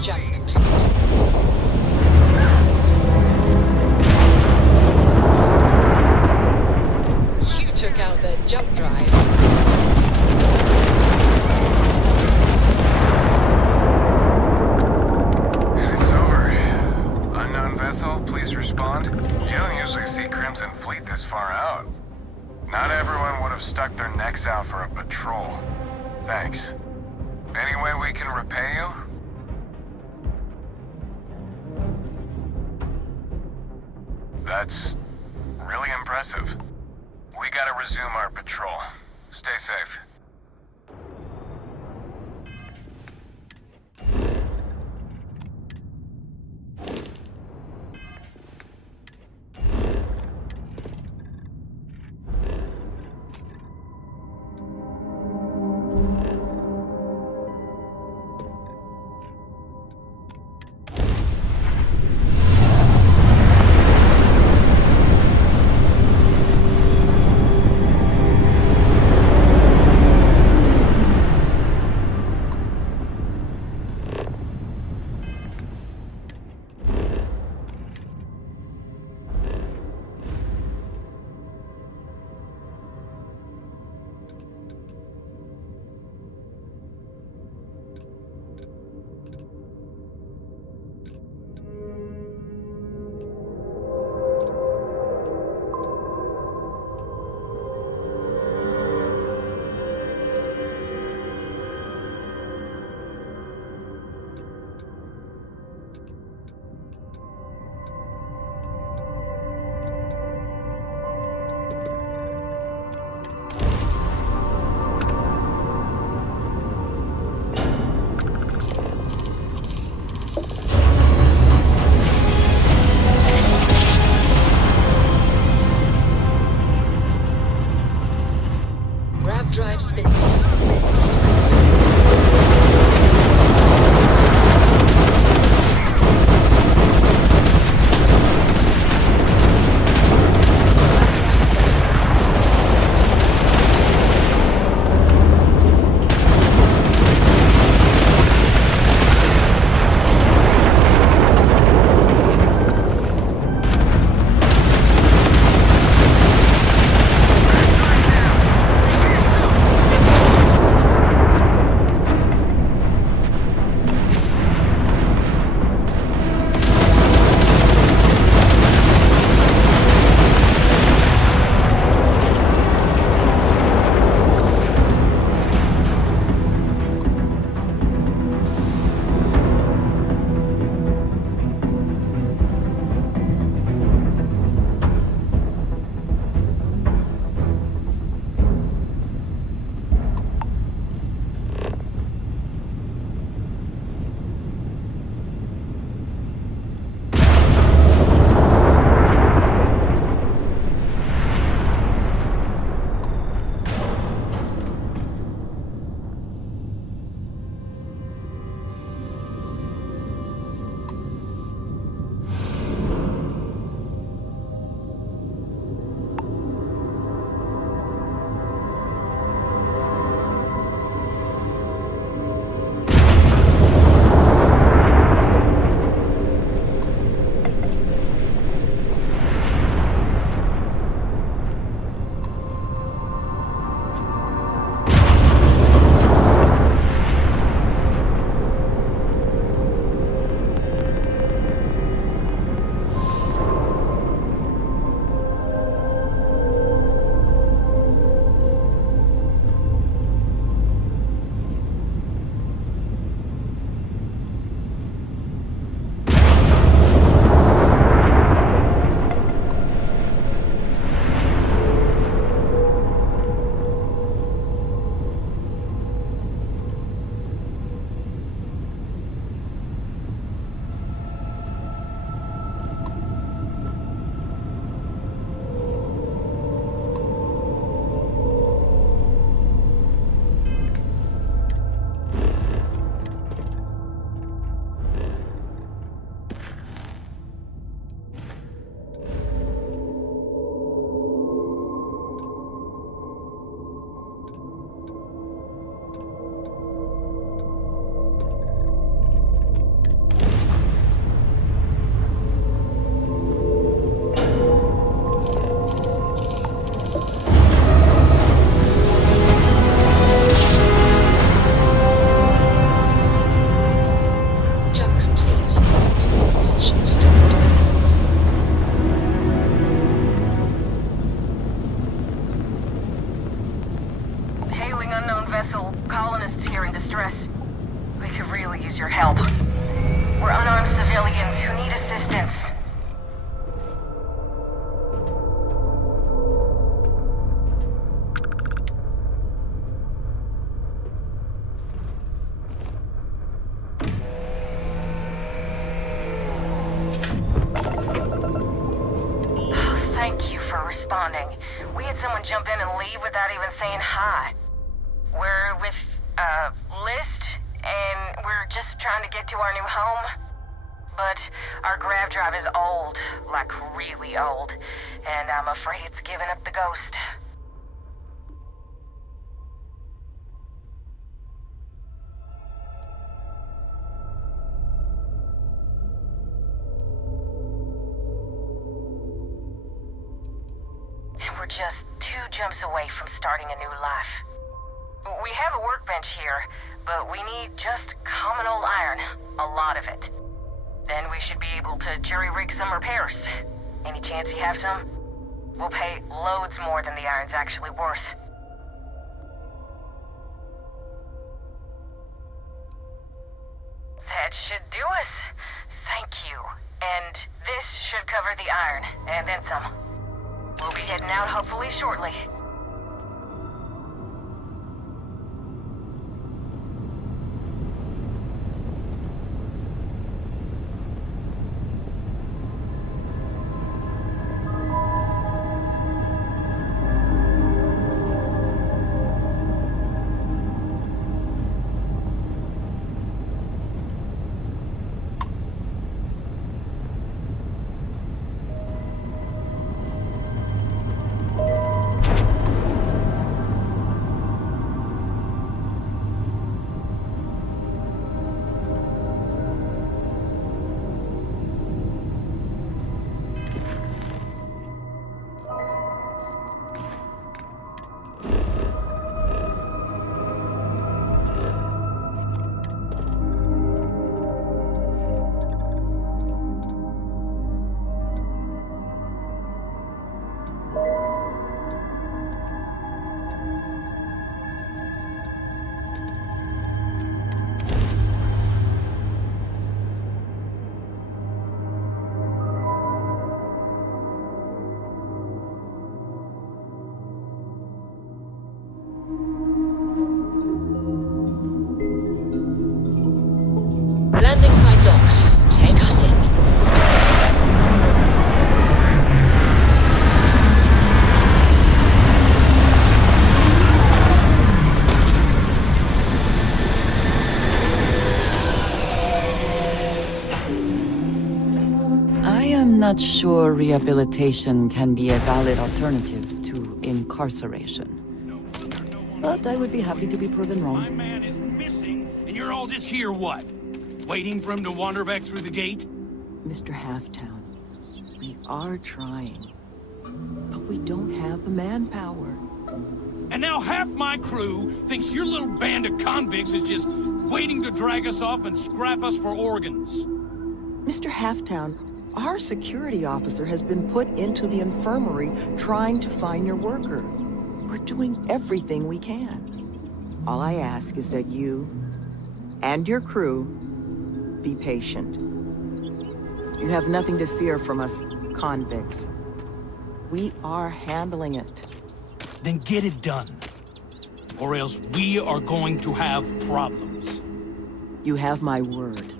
Jump complete. You took out their jump drive. It's over. Unknown vessel, please respond. You don't usually see Crimson Fleet this far out. Not everyone would have stuck their necks out for a patrol. Thanks. Any way we can repay you? That's really impressive. We gotta resume our patrol. Stay safe. your help. We're unarmed civilians who need assistance. Thank you for responding. We had someone jump in and leave without even saying hi. We're with, List, and we're just trying to get to our new home. But our grav drive is old, like really old, and I'm afraid it's giving up the ghost. We're just 2 jumps away from starting a new life. We have a workbench here, but we need just common old iron. A lot of it. Then we should be able to jury-rig some repairs. Any chance you have some? We'll pay loads more than the iron's actually worth. That should do us. Thank you. And this should cover the iron, and then some. We'll be heading out hopefully shortly. Landing site locked. Take us in. I am not sure rehabilitation can be a valid alternative to incarceration. But I would be happy to be proven My wrong. man is missing, and you're all just here, what? Waiting for him to wander back through the gate? Mr. Halftown, we are trying. But we don't have the manpower. And now half my crew thinks your little band of convicts is just waiting to drag us off and scrap us for organs. Mr. Halftown, our security officer has been put into the infirmary trying to find your worker. We're doing everything we can. All I ask is that you and your crew be patient. You have nothing to fear from us convicts. We are handling it. Then get it done. Or else we are going to have problems. You have my word.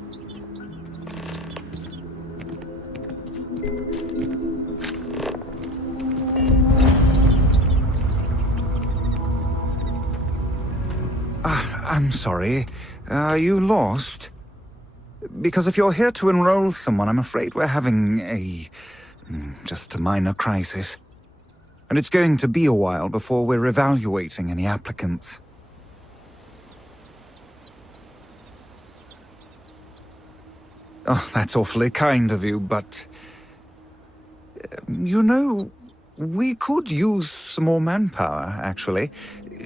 I'm sorry. Are you lost? Because if you're here to enroll someone, I'm afraid we're having just a minor crisis. And it's going to be a while before we're evaluating any applicants. Oh, that's awfully kind of you, but... you know, we could use some more manpower, actually.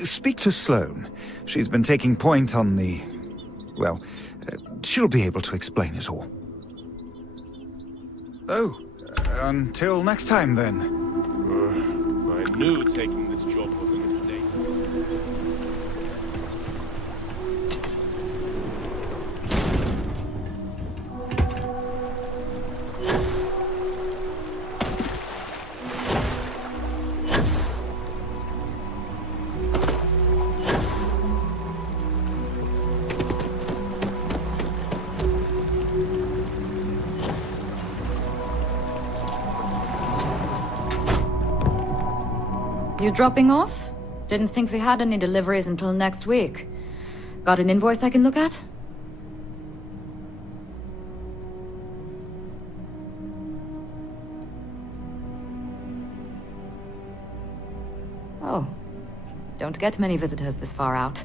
Speak to Sloane. She's been taking point on the... well, she'll be able to explain it all. Oh, until next time, then. I knew taking this job was a mistake. You dropping off? Didn't think we had any deliveries until next week. Got an invoice I can look at? Oh. Don't get many visitors this far out.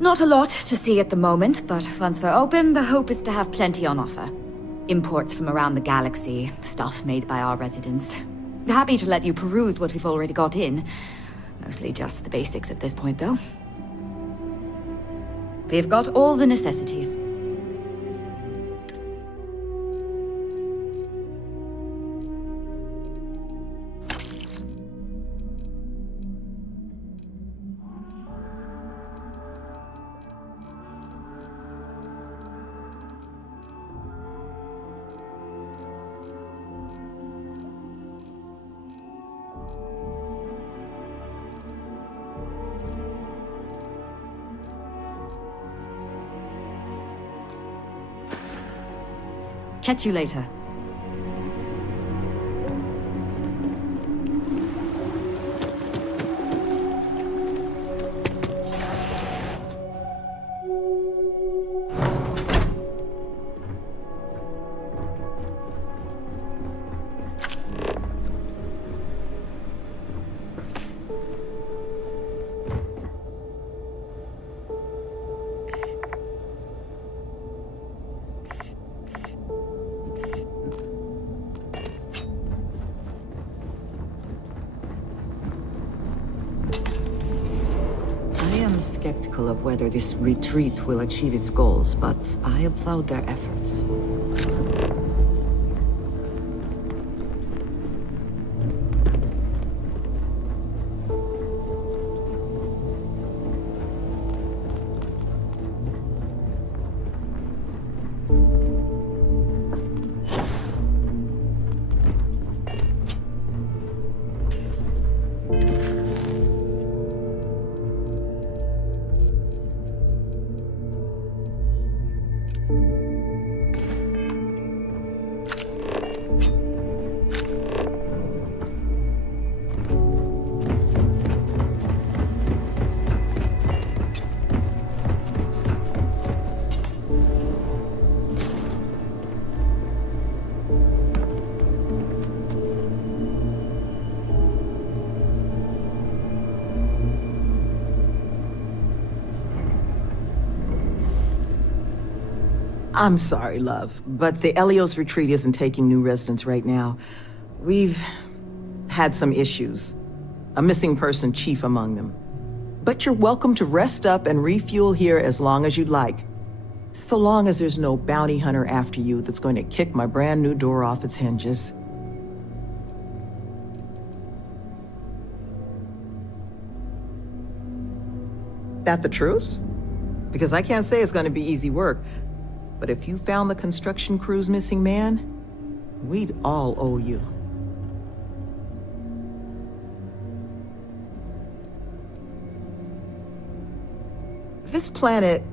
Not a lot to see at the moment, but once we're open, the hope is to have plenty on offer. Imports from around the galaxy, stuff made by our residents. Happy to let you peruse what we've already got in. Mostly just the basics at this point, though. We've got all the necessities. Catch you later. Skeptical of whether this retreat will achieve its goals, but I applaud their efforts. I'm sorry, love, but the Elios retreat isn't taking new residents right now. We've had some issues. A missing person chief among them. But you're welcome to rest up and refuel here as long as you'd like. So long as there's no bounty hunter after you that's going to kick my brand new door off its hinges. That the truth? Because I can't say it's going to be easy work. But if you found the construction crew's missing man, we'd all owe you. This planet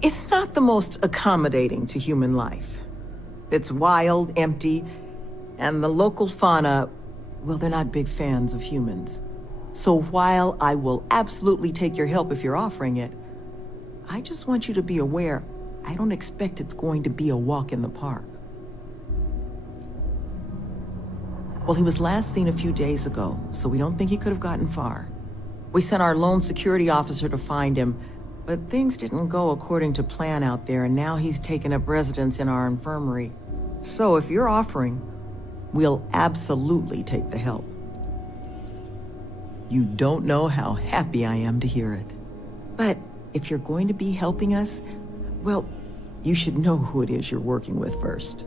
is not the most accommodating to human life. It's wild, empty, and the local fauna, well, they're not big fans of humans. So while I will absolutely take your help if you're offering it, I just want you to be aware I don't expect it's going to be a walk in the park. Well, he was last seen a few days ago, so we don't think he could have gotten far. We sent our lone security officer to find him, but things didn't go according to plan out there, and now he's taken up residence in our infirmary. So if you're offering, we'll absolutely take the help. You don't know how happy I am to hear it. But if you're going to be helping us, well, you should know who it is you're working with first.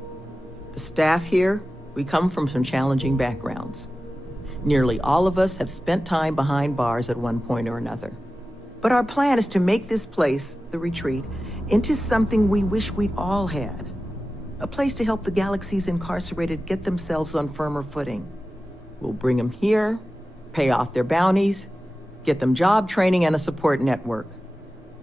The staff here, we come from some challenging backgrounds. Nearly all of us have spent time behind bars at one point or another. But our plan is to make this place, the retreat, into something we wish we'd all had. A place to help the galaxy's incarcerated get themselves on firmer footing. We'll bring them here, pay off their bounties, get them job training and a support network.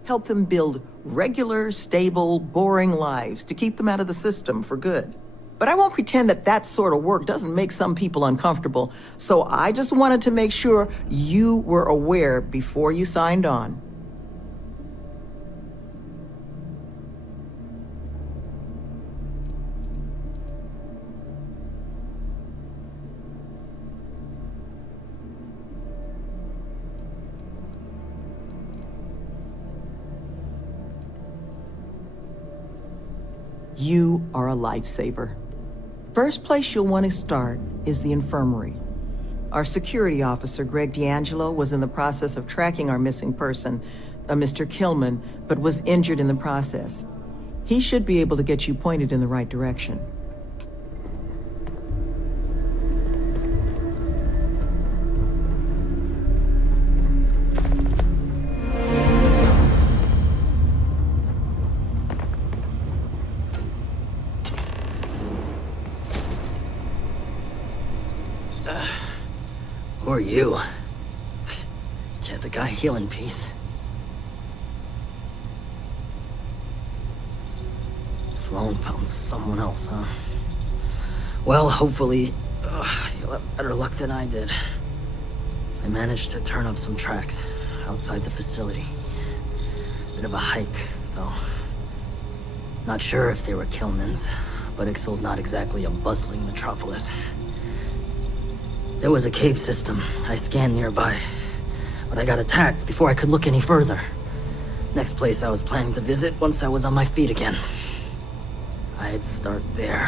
Help them build regular, stable, boring lives to keep them out of the system for good. But I won't pretend that that sort of work doesn't make some people uncomfortable. So I just wanted to make sure you were aware before you signed on. You are a lifesaver. First place you'll want to start is the infirmary. Our security officer, Greg D'Angelo, was in the process of tracking our missing person, Mr. Killman, but was injured in the process. He should be able to get you pointed in the right direction. Who are you? Can't the guy heal in peace? Sloan found someone else, huh? Well, hopefully, you'll have better luck than I did. I managed to turn up some tracks outside the facility. Bit of a hike, though. Not sure if they were Killman's, but Ixtal's not exactly a bustling metropolis. There was a cave system I scanned nearby, but I got attacked before I could look any further. Next place I was planning to visit once I was on my feet again. I'd start there.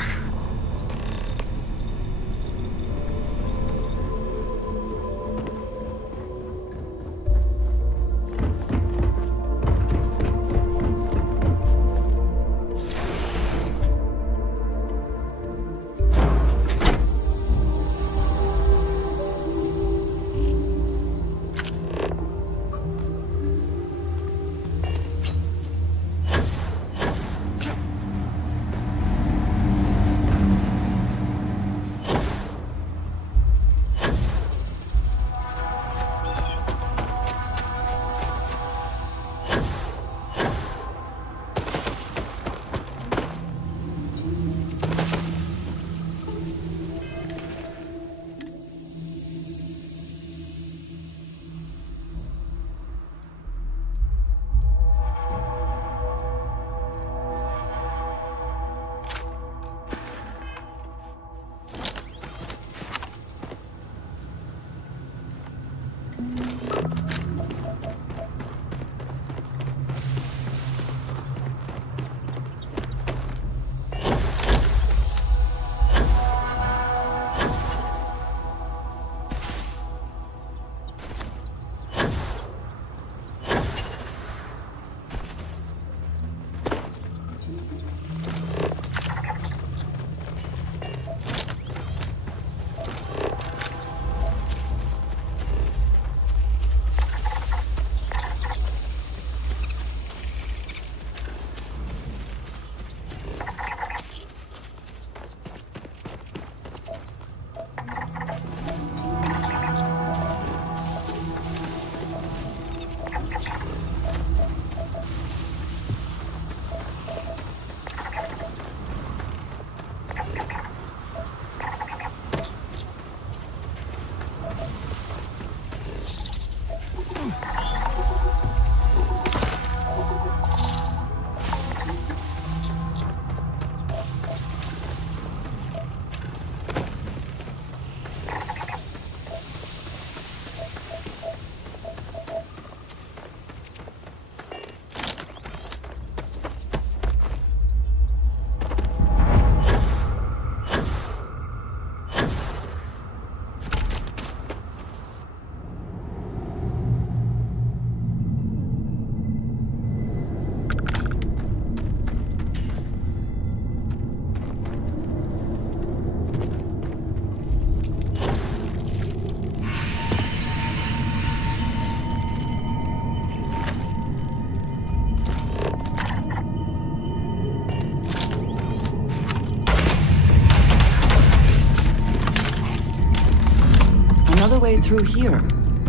Another way through here.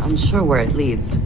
Unsure where it leads.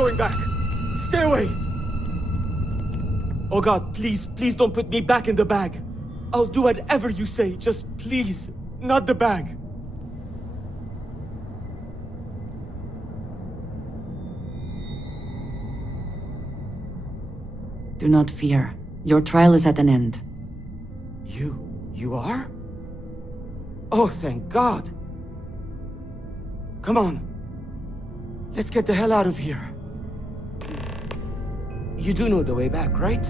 going back. Stay away. Oh God, please, please don't put me back in the bag. I'll do whatever you say, just please, not the bag. Do not fear. Your trial is at an end. You are? Oh, thank God. Come on. Let's get the hell out of here. You do know the way back, right?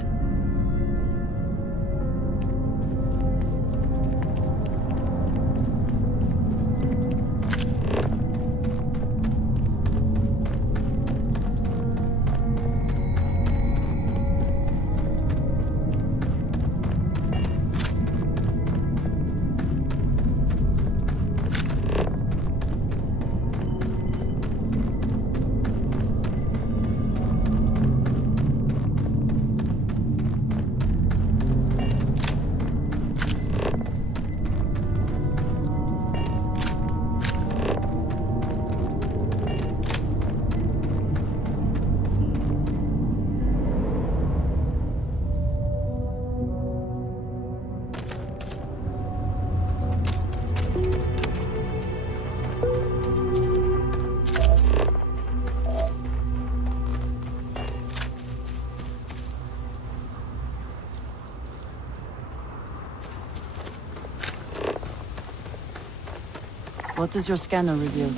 What does your scanner reveal?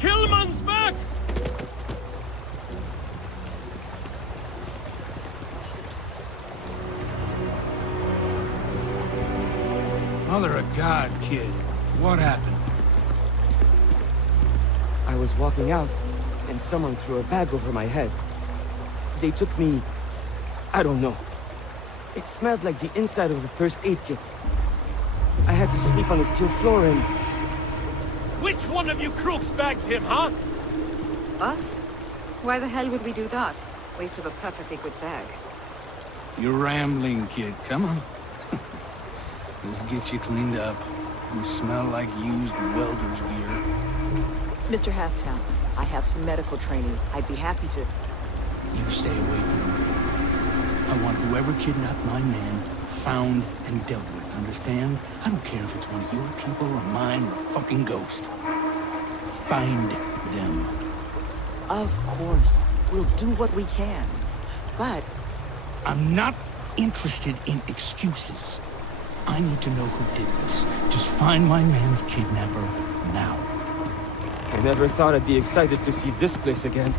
Killman's back! Mother of God, kid. What happened? I was walking out, and someone threw a bag over my head. They took me... I don't know. It smelled like the inside of a first aid kit. I had to sleep on the steel floor and... Which one of you crooks bagged him, huh? Us? Why the hell would we do that? Waste of a perfectly good bag. You're rambling, kid. Come on. Let's get you cleaned up. You smell like used welder's gear. Mr. Halftown, I have some medical training. I'd be happy to... You stay away from me. I want whoever kidnapped my man found and dealt with, understand? I don't care if it's one of your people or mine or a fucking ghost. Find them. Of course. We'll do what we can. But... I'm not interested in excuses. I need to know who did this. Just find my man's kidnapper now. I never thought I'd be excited to see this place again.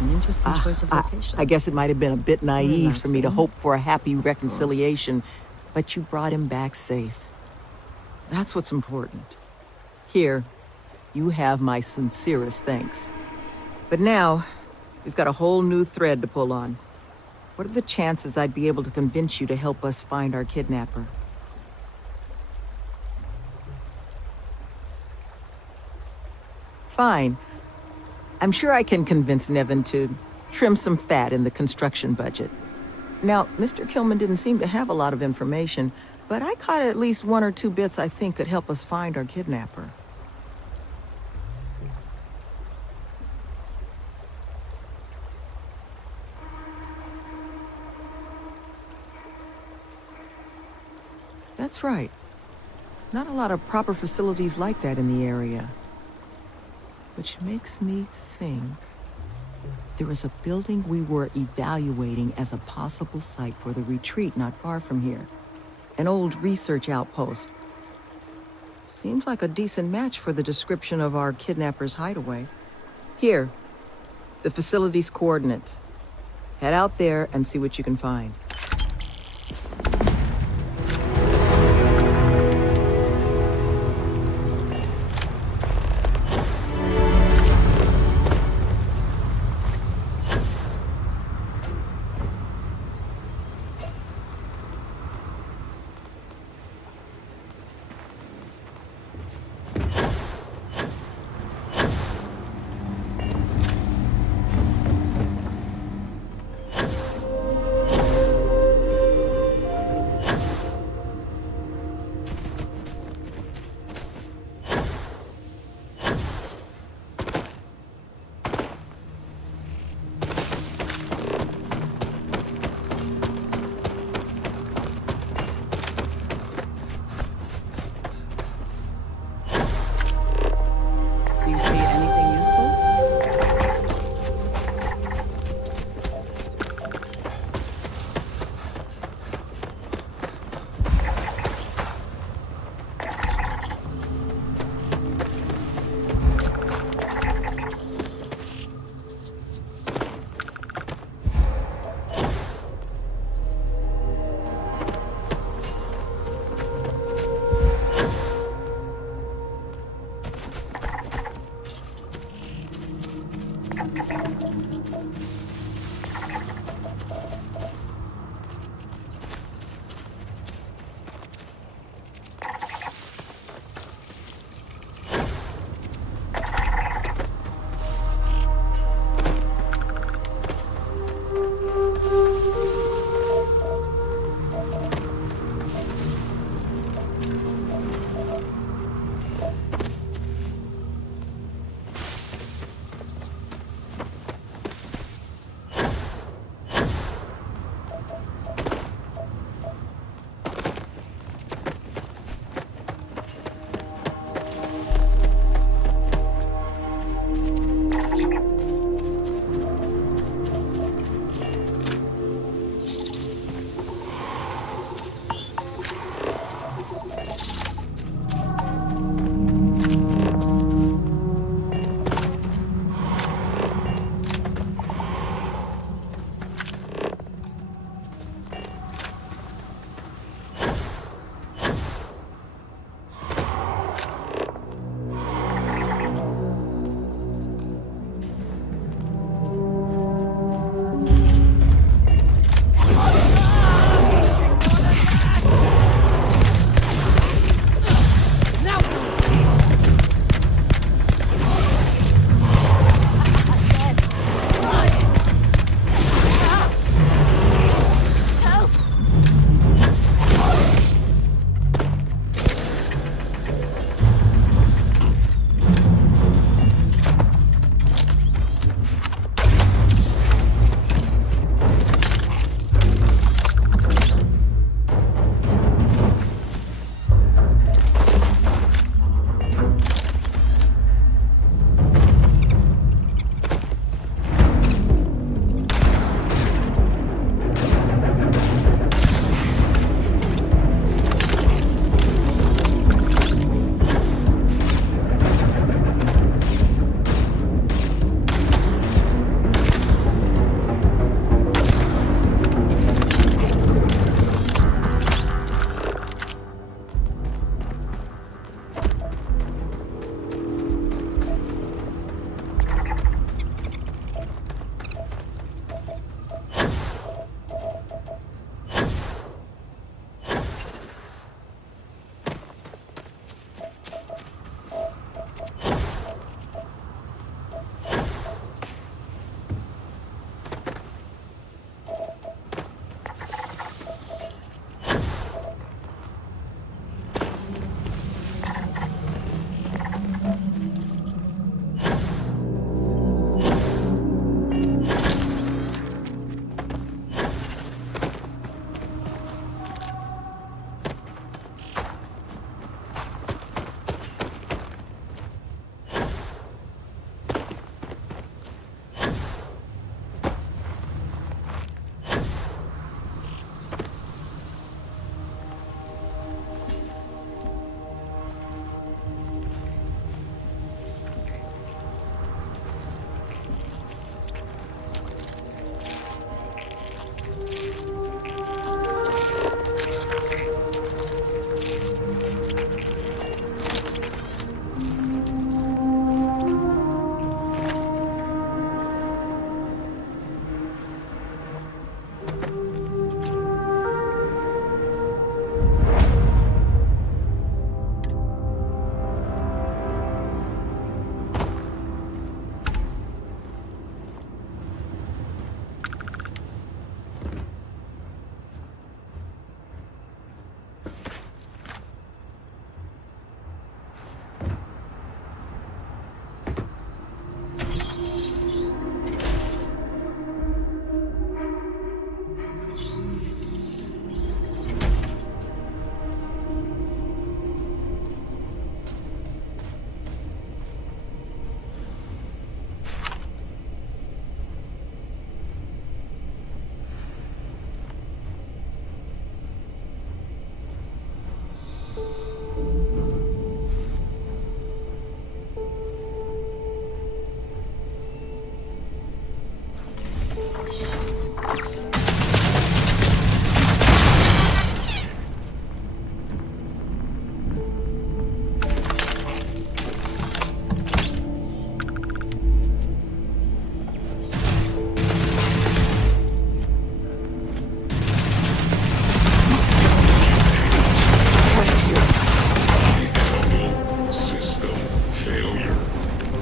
An interesting choice of location. I guess it might have been a bit naive for me to hope for a happy reconciliation, but you brought him back safe. That's what's important. Here, you have my sincerest thanks. But now, we've got a whole new thread to pull on. What are the chances I'd be able to convince you to help us find our kidnapper? Fine. I'm sure I can convince Nevin to trim some fat in the construction budget. Now, Mr. Kilman didn't seem to have a lot of information, but I caught at least one or two bits I think could help us find our kidnapper. That's right. Not a lot of proper facilities like that in the area. Which makes me think there is a building we were evaluating as a possible site for the retreat not far from here. An old research outpost. Seems like a decent match for the description of our kidnapper's hideaway. Here, the facility's coordinates. Head out there and see what you can find.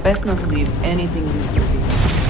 Best not to leave anything useful behind.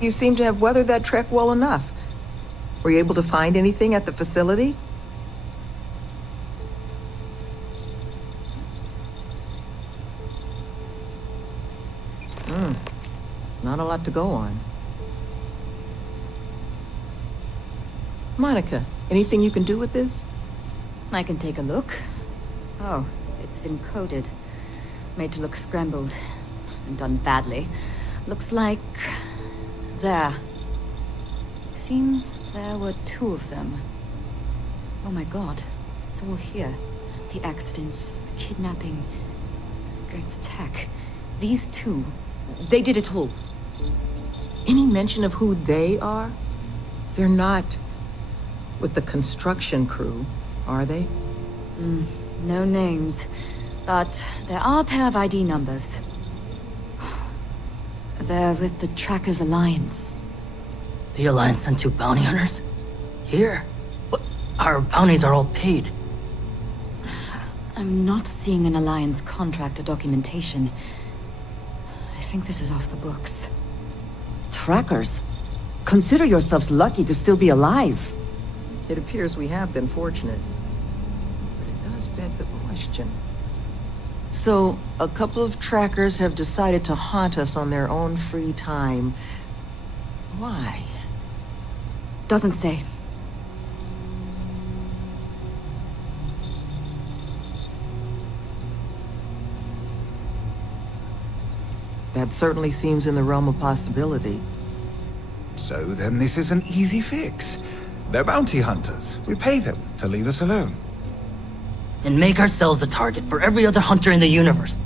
You seem to have weathered that trek well enough. Were you able to find anything at the facility? Not a lot to go on. Monica, anything you can do with this? I can take a look. Oh, it's encoded. Made to look scrambled. And done badly. Looks like... there. Seems there were 2 of them. Oh my god. It's all here. The accidents, the kidnapping, Greg's attack. These 2, they did it all. Any mention of who they are? They're not with the construction crew, are they? No names. But there are a pair of ID numbers. They're with the Trackers Alliance. The Alliance sent 2 bounty hunters? Here? What? Our bounties are all paid. I'm not seeing an Alliance contract or documentation. I think this is off the books. Trackers? Consider yourselves lucky to still be alive. It appears we have been fortunate. But it does beg the question. So, a couple of trackers have decided to haunt us on their own free time. Why? Doesn't say. That certainly seems in the realm of possibility. So then this is an easy fix. They're bounty hunters. We pay them to leave us alone. And make ourselves a target for every other hunter in the universe.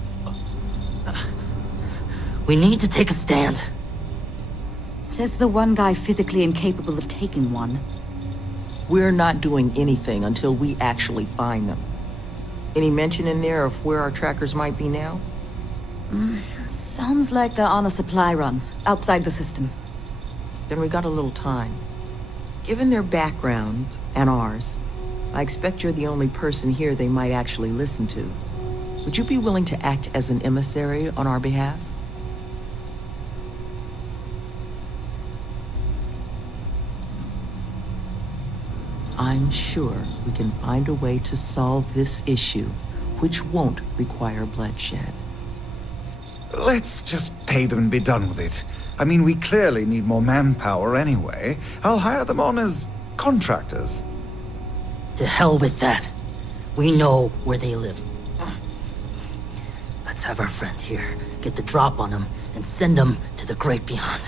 We need to take a stand. Says the one guy physically incapable of taking one. We're not doing anything until we actually find them. Any mention in there of where our trackers might be now? Sounds like they're on a supply run, outside the system. Then we got a little time. Given their background, and ours, I expect you're the only person here they might actually listen to. Would you be willing to act as an emissary on our behalf? I'm sure we can find a way to solve this issue, which won't require bloodshed. Let's just pay them and be done with it. I mean, we clearly need more manpower anyway. I'll hire them on as contractors. To hell with that. We know where they live. Let's have our friend here get the drop on them and send them to the great beyond.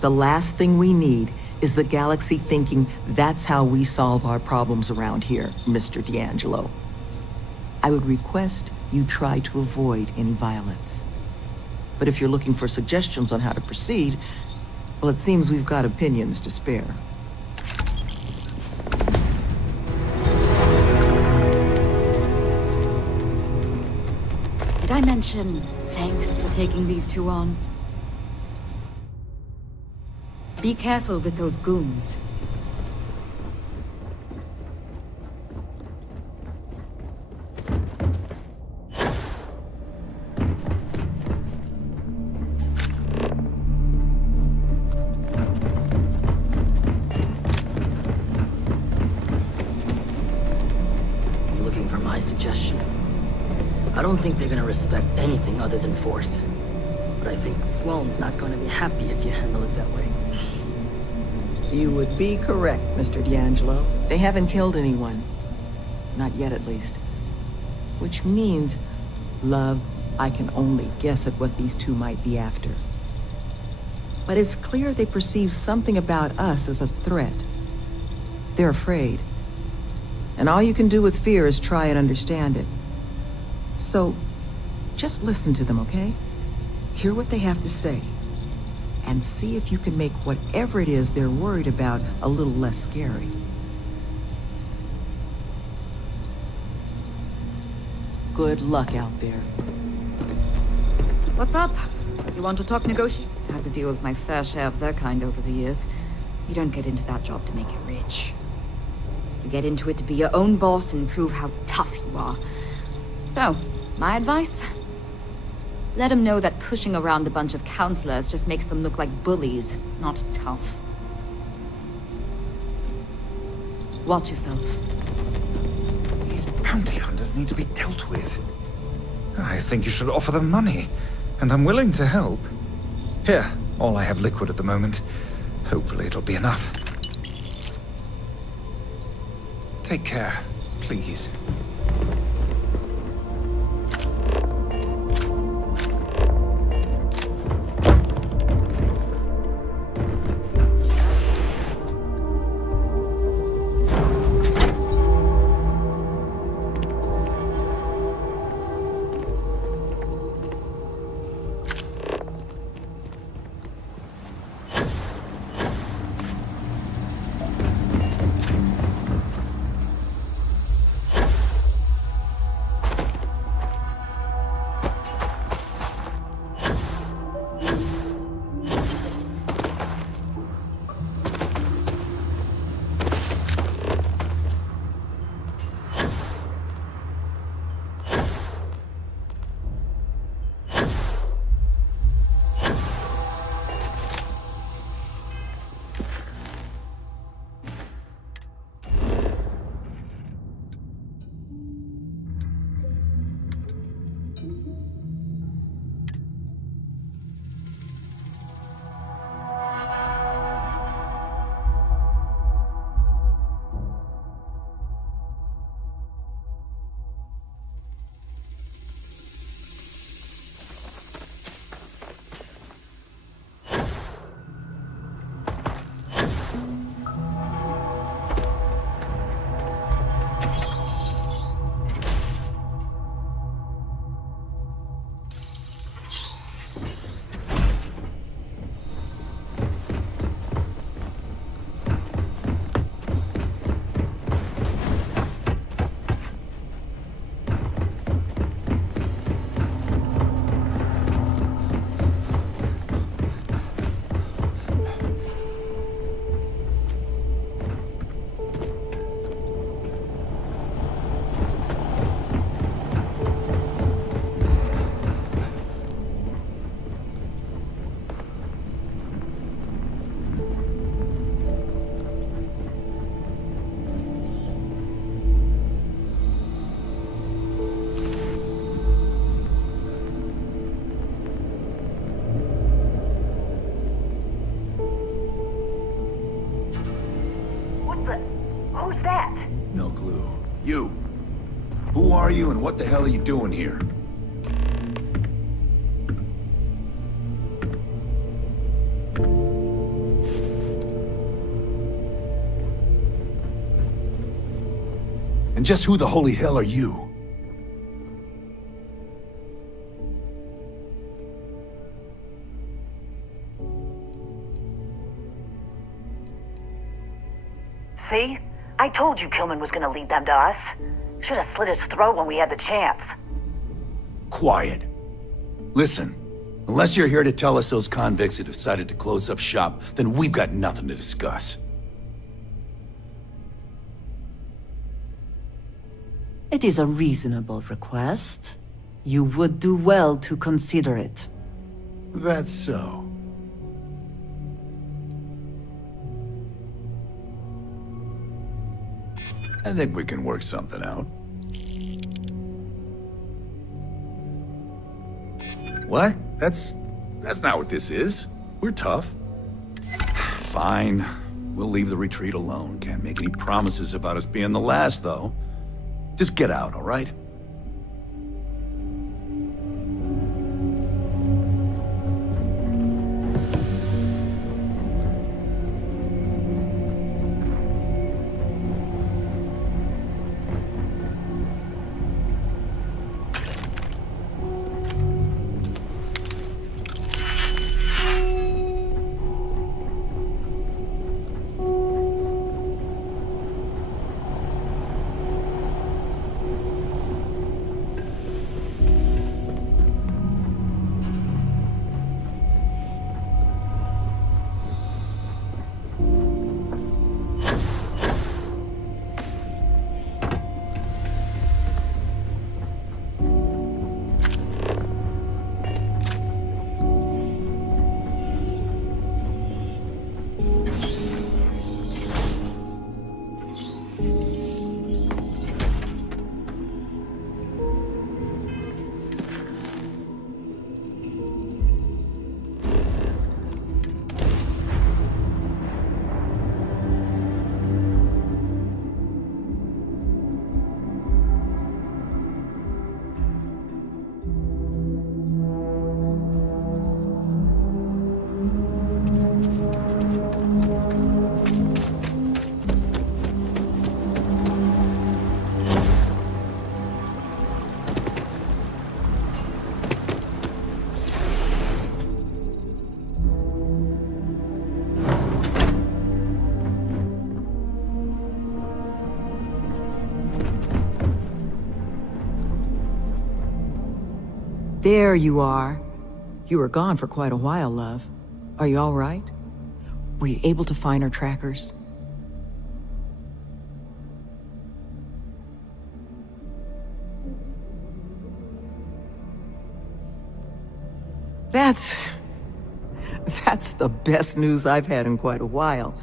The last thing we need is the galaxy thinking that's how we solve our problems around here, Mr. D'Angelo. I would request you try to avoid any violence. But if you're looking for suggestions on how to proceed, well, it seems we've got opinions to spare. Did I mention thanks for taking these 2 on? Be careful with those goons. You're looking for my suggestion? I don't think they're gonna respect anything other than force. But I think Sloane's not gonna be happy if you handle it that way. You would be correct, Mr. D'Angelo. They haven't killed anyone. Not yet, at least. Which means, love, I can only guess at what these 2 might be after. But it's clear they perceive something about us as a threat. They're afraid. And all you can do with fear is try and understand it. So, just listen to them, okay? Hear what they have to say. And see if you can make whatever it is they're worried about a little less scary. Good luck out there. What's up? You want to talk negotiate? Had to deal with my fair share of their kind over the years. You don't get into that job to make it rich. You get into it to be your own boss and prove how tough you are. So, my advice? Let them know that pushing around a bunch of counselors just makes them look like bullies, not tough. Watch yourself. These bounty hunters need to be dealt with. I think you should offer them money, and I'm willing to help. Here, all I have liquid at the moment. Hopefully it'll be enough. Take care, please. Who's that? No clue. You! Who are you and what the hell are you doing here? And just who the holy hell are you? See? I told you Kilman was gonna lead them to us. Should have slit his throat when we had the chance. Quiet. Listen, unless you're here to tell us those convicts have decided to close up shop, then we've got nothing to discuss. It is a reasonable request. You would do well to consider it. That's so. I think we can work something out. What? That's not what this is. We're tough. Fine. We'll leave the retreat alone. Can't make any promises about us being the last, though. Just get out, all right? There you are. You were gone for quite a while, love. Are you all right? Were you able to find our trackers? That's the best news I've had in quite a while.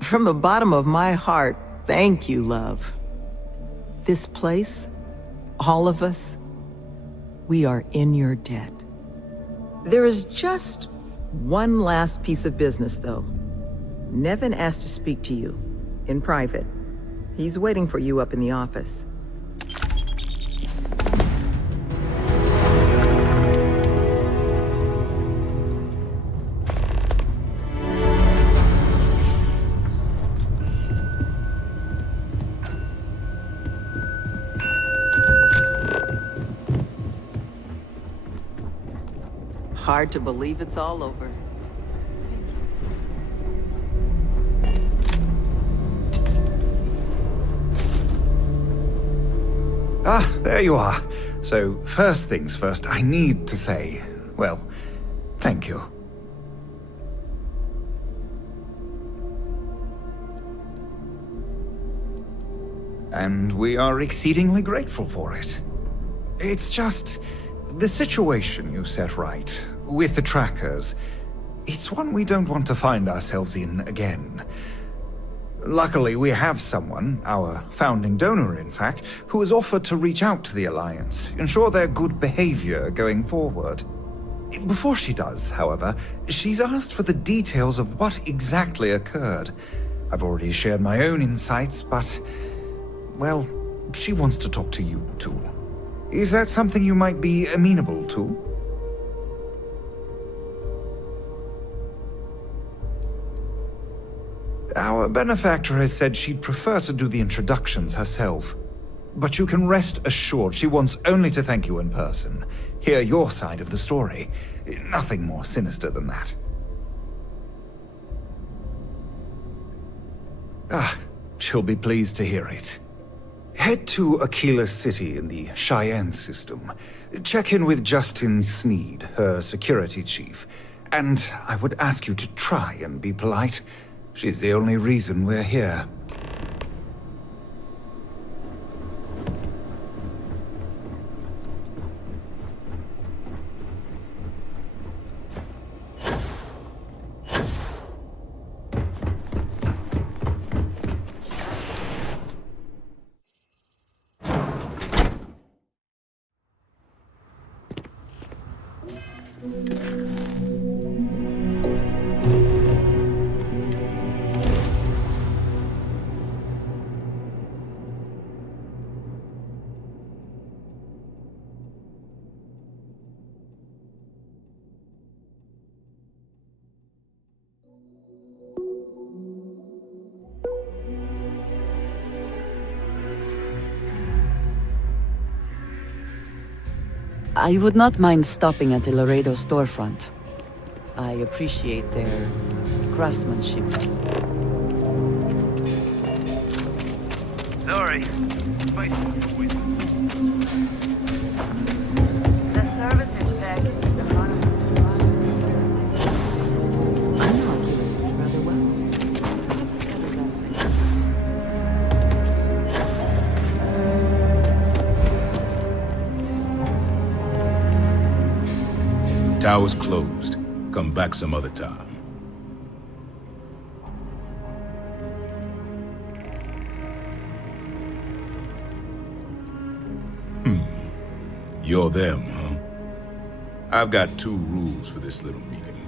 From the bottom of my heart, thank you, love. This place, all of us, we are in your debt. There is just one last piece of business, though. Nevin asked to speak to you, in private. He's waiting for you up in the office. Hard to believe it's all over. Ah, there you are. So, first things first, I need to say, well, thank you. And we are exceedingly grateful for it. It's just the situation you set right, with the trackers, it's one we don't want to find ourselves in again. Luckily, we have someone, our founding donor in fact, who has offered to reach out to the Alliance, ensure their good behavior going forward. Before she does, however, she's asked for the details of what exactly occurred. I've already shared my own insights, but, well, she wants to talk to you too. Is that something you might be amenable to? Our benefactor has said she'd prefer to do the introductions herself. But you can rest assured she wants only to thank you in person, hear your side of the story. Nothing more sinister than that. Ah, she'll be pleased to hear it. Head to Aquila City in the Cheyenne system. Check in with Justin Sneed, her security chief. And I would ask you to try and be polite. She's the only reason we're here. I would not mind stopping at the Laredo storefront. I appreciate their craftsmanship. Sorry. Wait. The service is back in the front of I know Aquila City rather well. Perhaps better than Tower's closed. Come back some other time. You're them, huh? I've got 2 rules for this little meeting.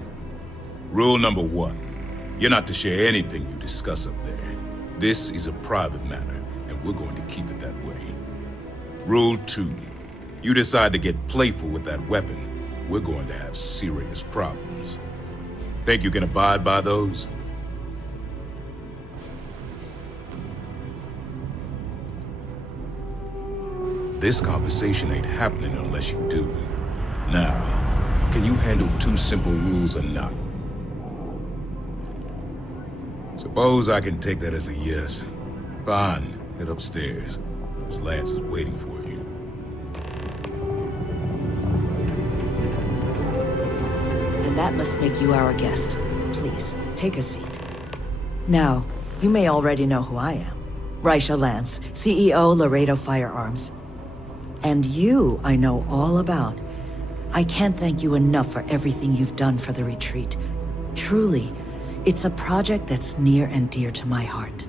Rule number 1, you're not to share anything you discuss up there. This is a private matter, and we're going to keep it that way. Rule 2, you decide to get playful with that weapon, we're going to have serious problems. Think you can abide by those? This conversation ain't happening unless you do. Now, can you handle 2 simple rules or not? Suppose I can take that as a yes. Fine, head upstairs. Miss Lance is waiting for you. then that must make you our guest. Please, take a seat. Now, you may already know who I am. Raisha Lance, CEO, Laredo Firearms. And you, I know all about. I can't thank you enough for everything you've done for the retreat. Truly, it's a project that's near and dear to my heart.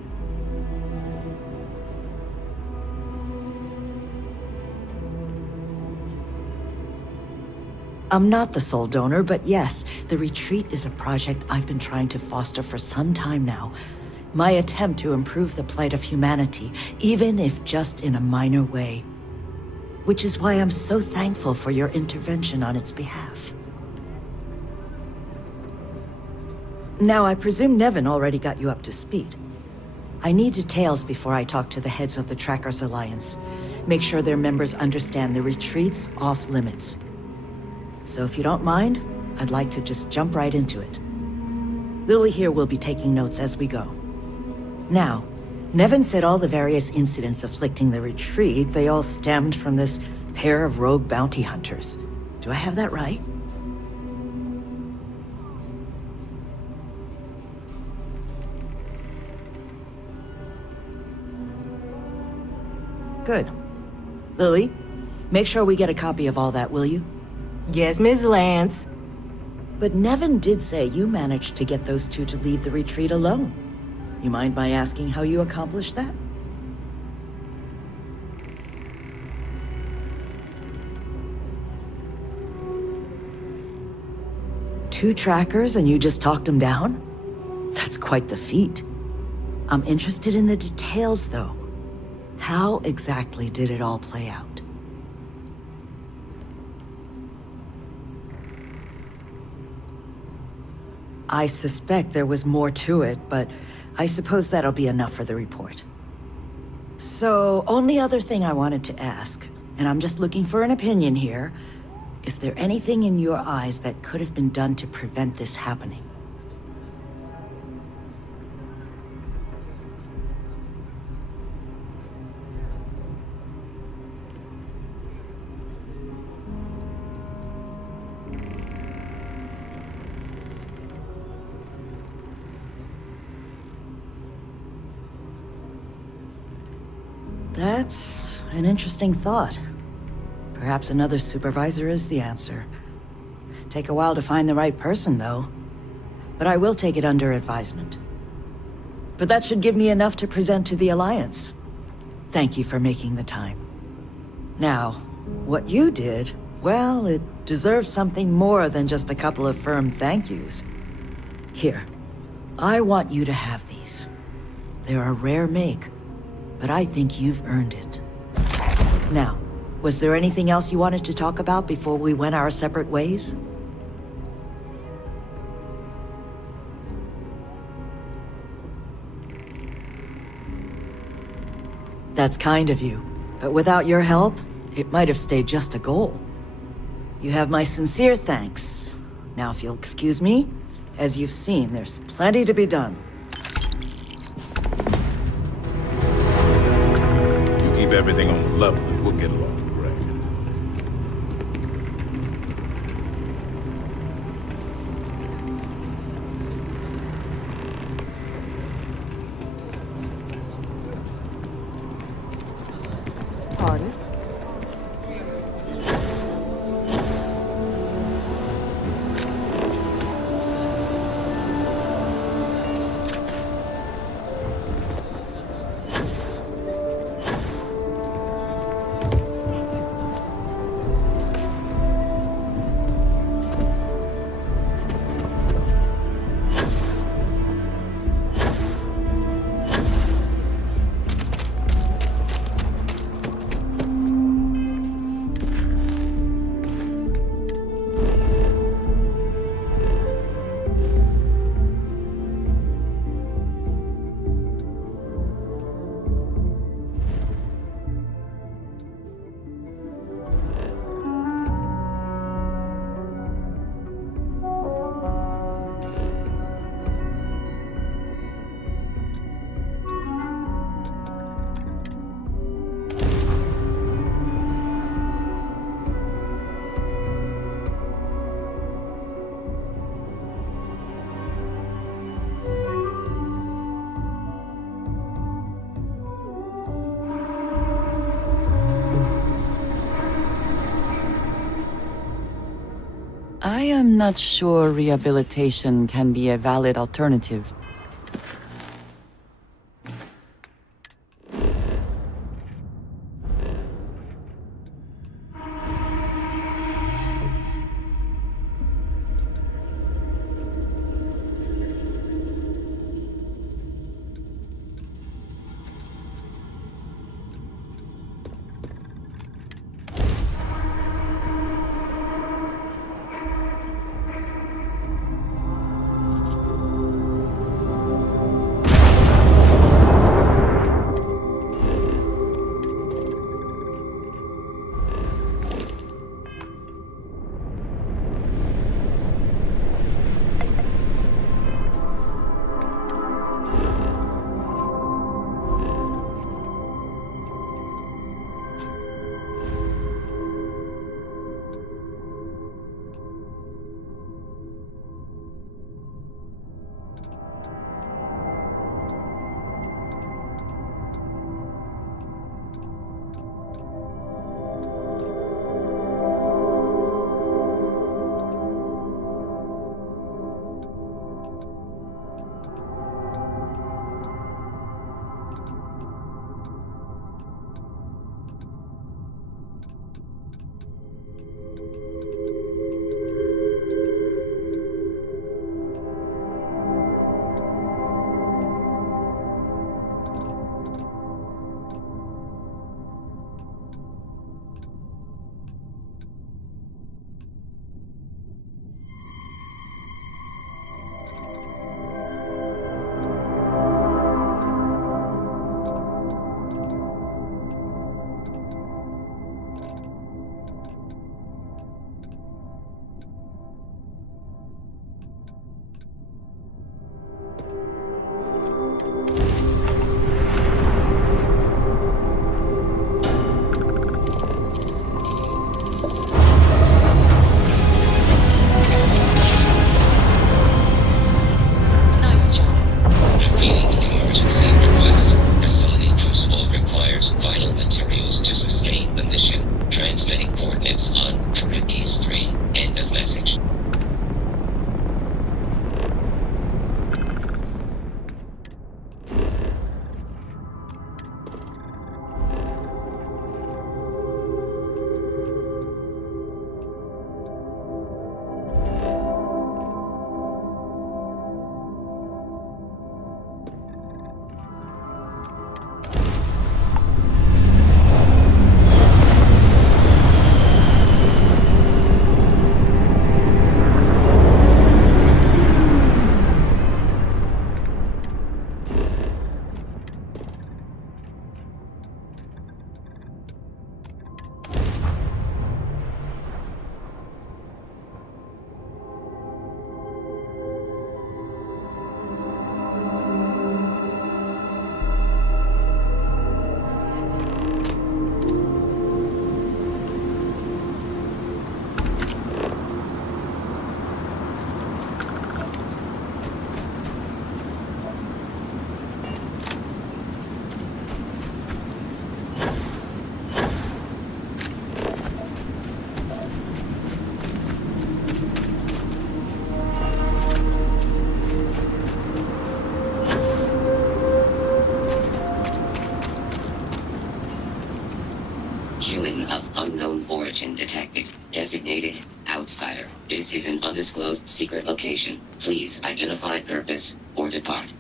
I'm not the sole donor, but yes, the retreat is a project I've been trying to foster for some time now. My attempt to improve the plight of humanity, even if just in a minor way. Which is why I'm so thankful for your intervention on its behalf. Now, I presume Nevin already got you up to speed. I need details before I talk to the heads of the Trackers Alliance. Make sure their members understand the retreat's off limits. So if you don't mind, I'd like to just jump right into it. Lily here will be taking notes as we go. Now, Nevin said all the various incidents afflicting the retreat, they all stemmed from this pair of rogue bounty hunters. Do I have that right? Good. Lily, make sure we get a copy of all that, will you? Yes, Miss Lance. But Nevin did say you managed to get those two to leave the retreat alone. You mind my asking how you accomplished that? Two trackers and you just talked them down? That's quite the feat. I'm interested in the details, though. How exactly did it all play out? I suspect there was more to it, but I suppose that'll be enough for the report. So, only other thing I wanted to ask, and I'm just looking for an opinion here, is there anything in your eyes that could have been done to prevent this happening? That's an interesting thought. Perhaps another supervisor is the answer. Take a while to find the right person, though. But I will take it under advisement. But that should give me enough to present to the Alliance. Thank you for making the time. Now, what you did, well, it deserves something more than just a couple of firm thank yous. Here, I want you to have these. They're a rare make, but I think you've earned it. Now, was there anything else you wanted to talk about before we went our separate ways? That's kind of you, but without your help, it might have stayed just a goal. You have my sincere thanks. Now, if you'll excuse me, as you've seen, there's plenty to be done. Keep everything on the level and we'll get along great. Pardon? I am not sure rehabilitation can be a valid alternative. Nice job. Repeating emergency request. Facility crucible requires vital materials to sustain the mission. Transmitting coordinates on Charybdis 3. End of message. Human of unknown origin detected. Designated outsider. This is an undisclosed secret location. Please identify purpose or depart.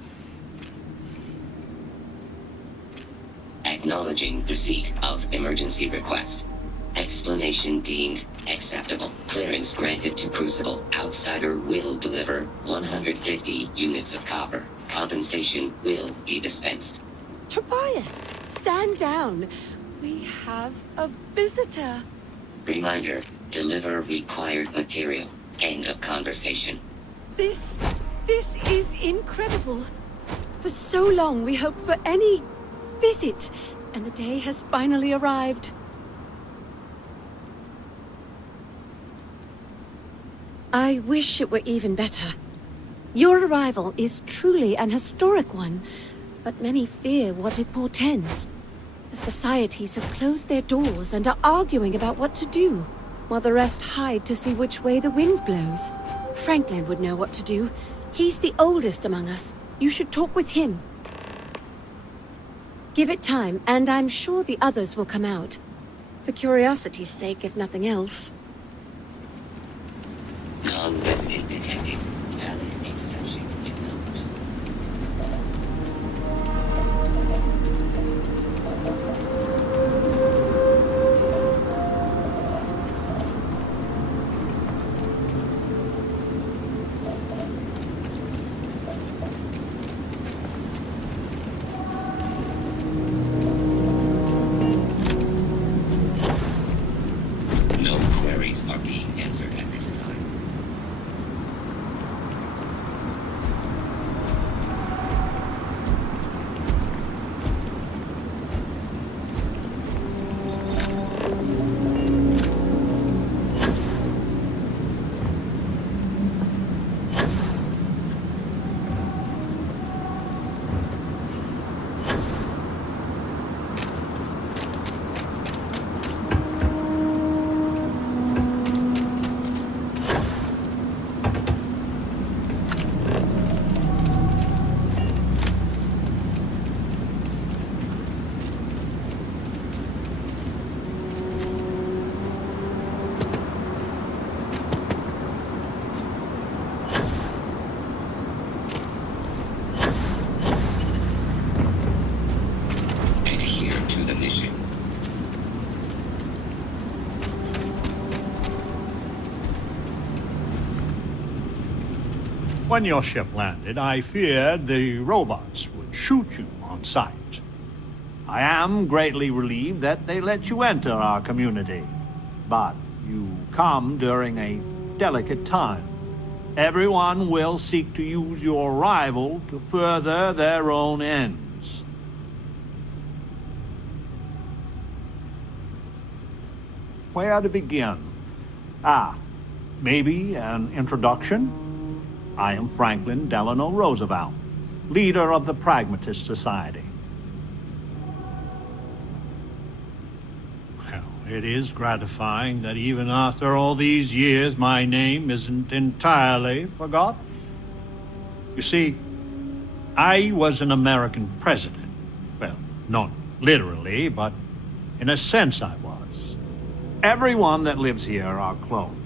Acknowledging receipt of emergency request. Explanation deemed acceptable. Clearance granted to Crucible. Outsider will deliver 150 units of copper. Compensation will be dispensed. Tobias, stand down. We have a visitor. Reminder, deliver required material. End of conversation. This is incredible. For so long we hoped for any visit, and the day has finally arrived. I wish it were even better. Your arrival is truly an historic one, but many fear what it portends. The societies have closed their doors and are arguing about what to do. while the rest hide to see which way the wind blows. Franklin would know what to do. He's the oldest among us. You should talk with him. Give it time, and I'm sure the others will come out. For curiosity's sake, if nothing else. Non-resident detected. Valid exception invoked. No queries are being answered at this time. Adhere to the mission. When your ship landed, I feared the robots would shoot you on sight. I am greatly relieved that they let you enter our community. But you come during a delicate time. Everyone will seek to use your arrival to further their own ends. Where to begin? Maybe an introduction? I am Franklin Delano Roosevelt, leader of the Pragmatist Society. Well, it is gratifying that even after all these years, my name isn't entirely forgotten. You see, I was an American president. Well, not literally, but in a sense I was. Everyone that lives here are clones.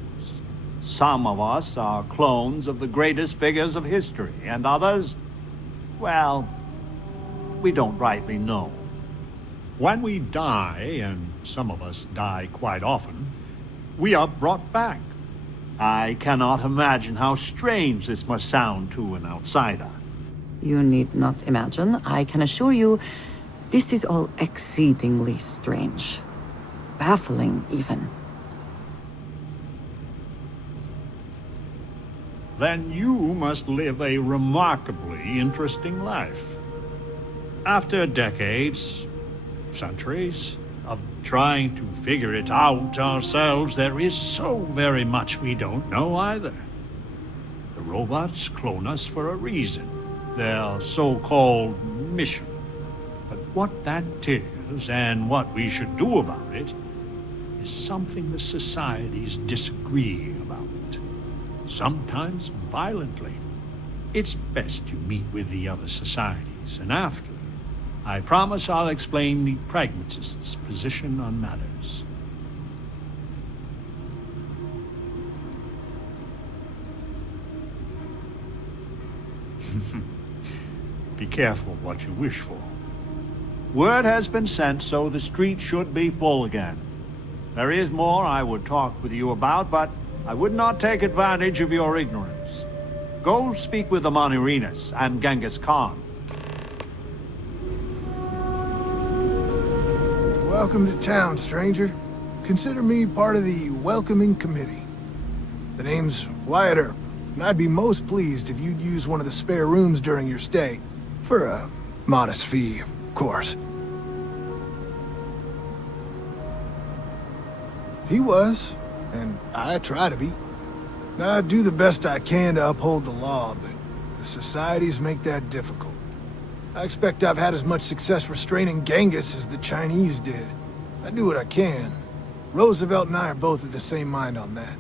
Some of us are clones of the greatest figures of history, and others, well, we don't rightly know. When we die, and some of us die quite often, we are brought back. I cannot imagine how strange this must sound to an outsider. You need not imagine. I can assure you, this is all exceedingly strange. Baffling, even. Then you must live a remarkably interesting life. After decades, centuries, of trying to figure it out ourselves, there is so very much we don't know either. The robots clone us for a reason, their so-called mission. But what that is, and what we should do about it, is something the societies disagree about. Sometimes violently. It's best you meet with the other societies, and after, I promise I'll explain the Pragmatists' position on matters. Be careful what you wish for. Word has been sent, so the street should be full again. There is more I would talk with you about, but I would not take advantage of your ignorance. Go speak with the Monirinas and Genghis Khan. Welcome to town, stranger. Consider me part of the welcoming committee. The name's Wyatt Earp, and I'd be most pleased if you'd use one of the spare rooms during your stay. For a modest fee, of course. He was. And I try to be. I do the best I can to uphold the law, but the societies make that difficult. I expect I've had as much success restraining Genghis as the Chinese did. I do what I can. Roosevelt and I are both of the same mind on that.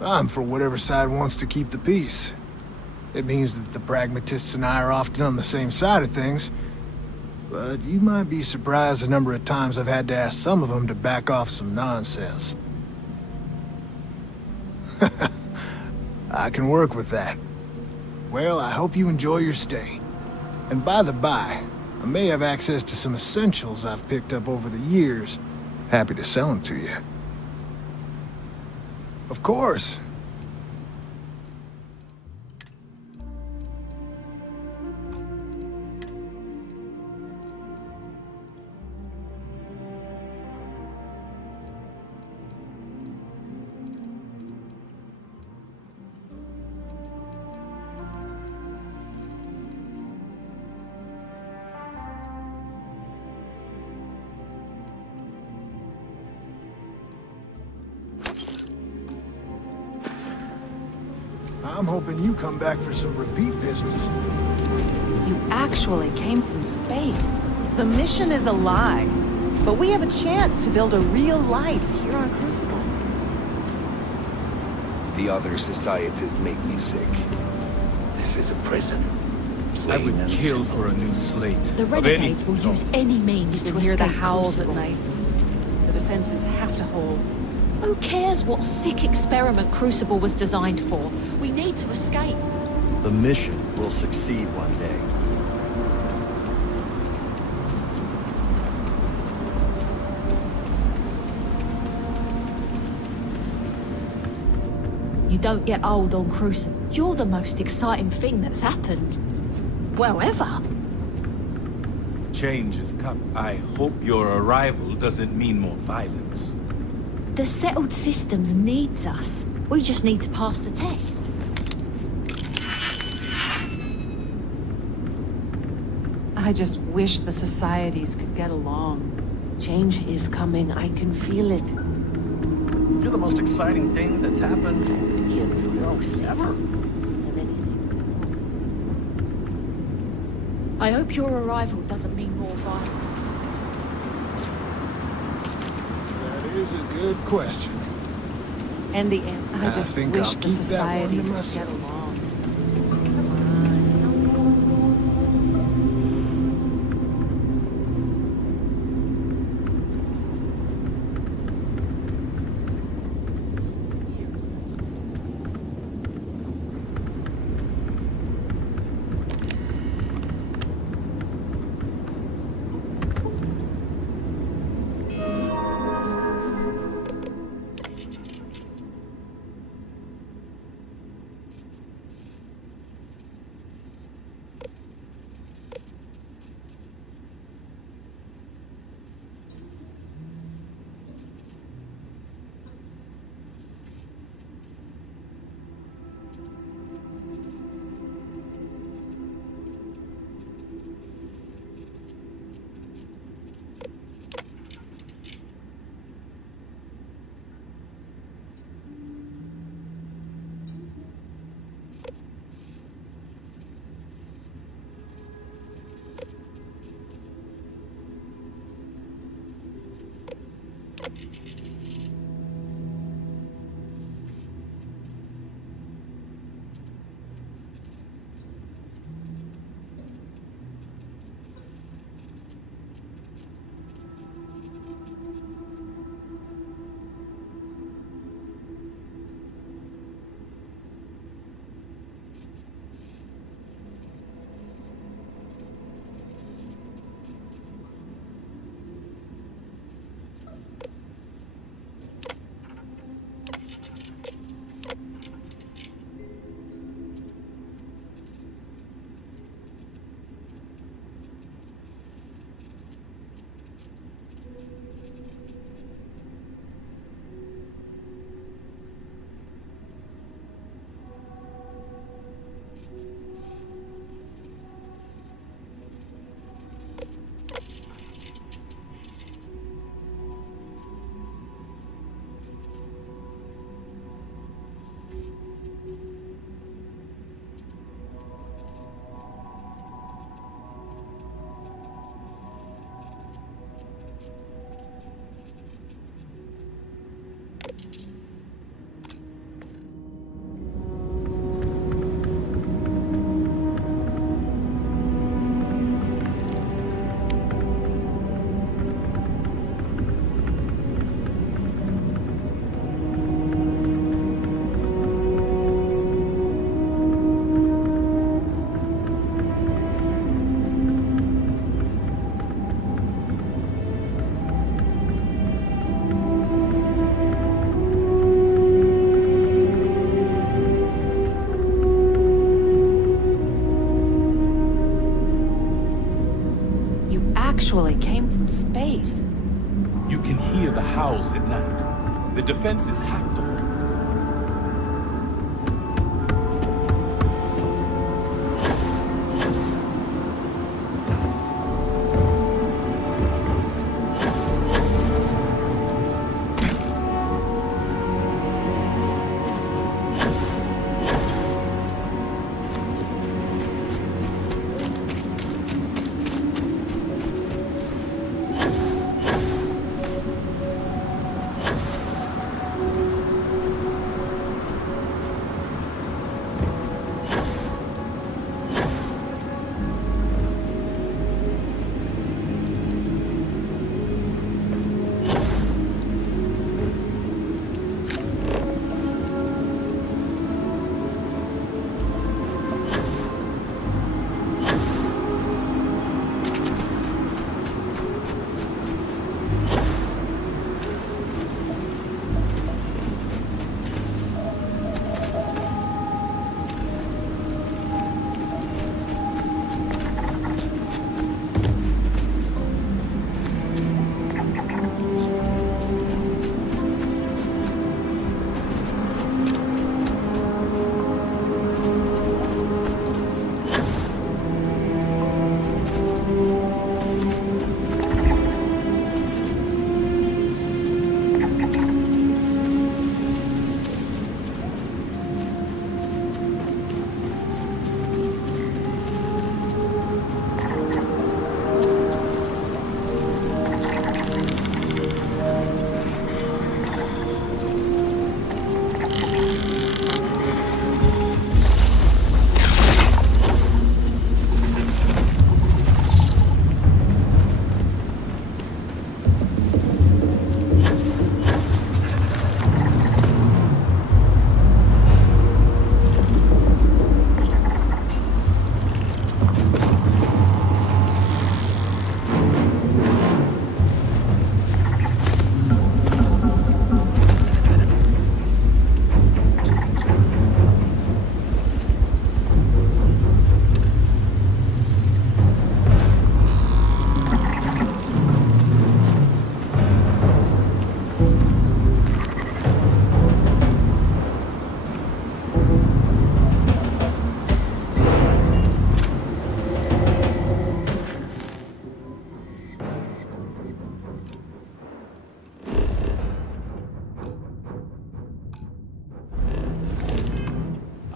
I'm for whatever side wants to keep the peace. It means that the pragmatists and I are often on the same side of things. But you might be surprised the number of times I've had to ask some of them to back off some nonsense. I can work with that. Well, I hope you enjoy your stay. And by the by, I may have access to some essentials I've picked up over the years. Happy to sell them to you. Of course. I'm hoping you come back for some repeat business. You actually came from space. The mission is a lie, but we have a chance to build a real life here on Crucible. The other societies make me sick. This is a prison. I would Plain and kill simple. for a new slate. The of renegades any- will use any means You to can hear the escape howls at Crucible. night. The defenses have to hold. Who cares what sick experiment Crucible was designed for? We need to escape. The mission will succeed one day. You don't get old on Crucible. You're the most exciting thing that's happened. Well, ever. Change is coming. I hope your arrival doesn't mean more violence. The settled systems needs us. We just need to pass the test. I just wish the societies could get along. Change is coming. I can feel it. You're the most exciting thing that's happened in Flows ever. I hope your arrival doesn't mean more violence. That is a good question. And the end. I just think wish I'll the keep that one to societies could myself. get along. actually came from space. You can hear the howls at night. The defenses have to hold.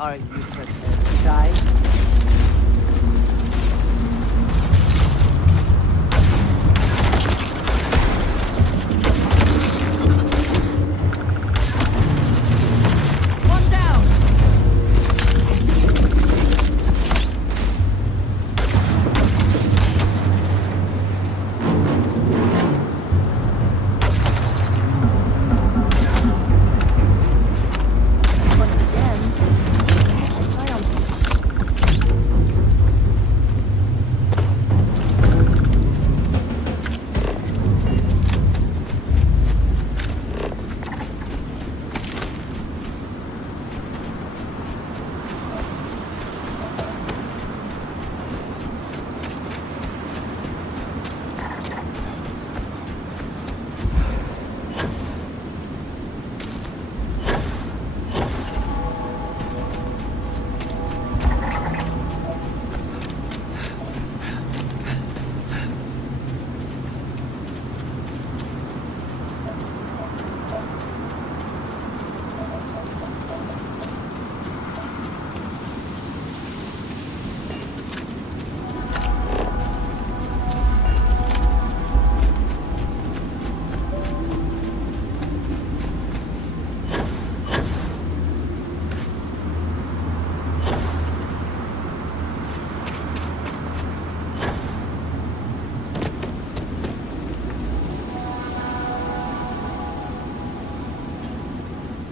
Are you prepared to die? One down! Once again,